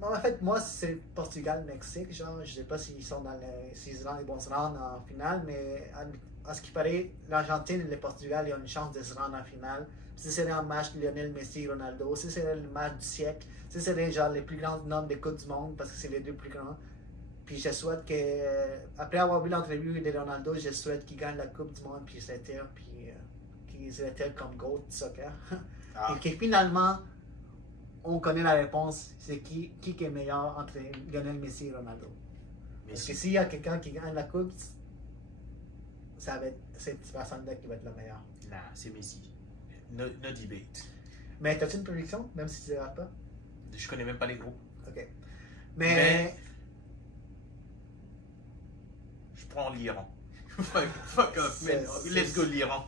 En fait, moi c'est Portugal-Mexique, genre, je sais pas s'ils sont s'ils vont se rendre en finale, mais à ce qui paraît, l'Argentine et le Portugal ils ont une chance de se rendre en finale. Si c'était un match de Lionel Messi et Ronaldo, si c'était le match du siècle, si c'était genre les plus grands nombres de coupes du monde, parce que c'est les deux plus grands. Puis je souhaite que, après avoir vu l'entrevue de Ronaldo, je souhaite qu'il gagne la Coupe du Monde, puis il se retire, puis qu'il se retire comme GOAT du soccer. Ah. Et que finalement, on connaît la réponse, c'est qui est meilleur entre Lionel Messi et Ronaldo. Parce que s'il y a quelqu'un qui gagne la Coupe, ça va être cette personne-là qui va être la meilleure. Non, c'est Messi. No debate. Mais t'as-tu une prédiction, même si tu ne rates pas? Je connais même pas les groupes. Ok. Mais je prends l'Iran. Fuck off, man. Let's go l'Iran.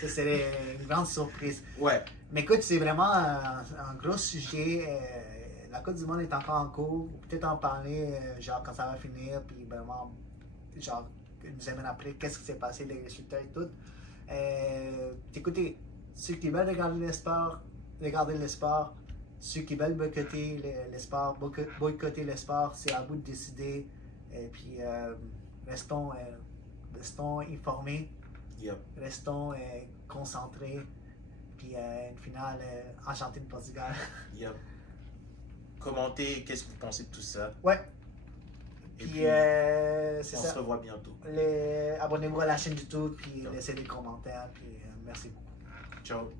ça serait une grande surprise. Ouais. Mais écoute, c'est vraiment un gros sujet. La Coupe du Monde est encore en cours. Peut-être en parler, genre, quand ça va finir, puis vraiment, genre, une semaine après, qu'est-ce qui s'est passé, les résultats et tout. Écoutez, ceux qui veulent regarder le sport, ceux qui veulent boycotter le sport, c'est à vous de décider. Et puis, restons informés, Yep. restons concentrés. Puis une finale Argentine-Portugal. Yep. Commentez, qu'est-ce que vous pensez de tout ça? Ouais. Et Puis, puis, c'est on ça. se revoit bientôt. Abonnez-vous à la chaîne YouTube, puis laissez des commentaires. Puis merci beaucoup. Ciao.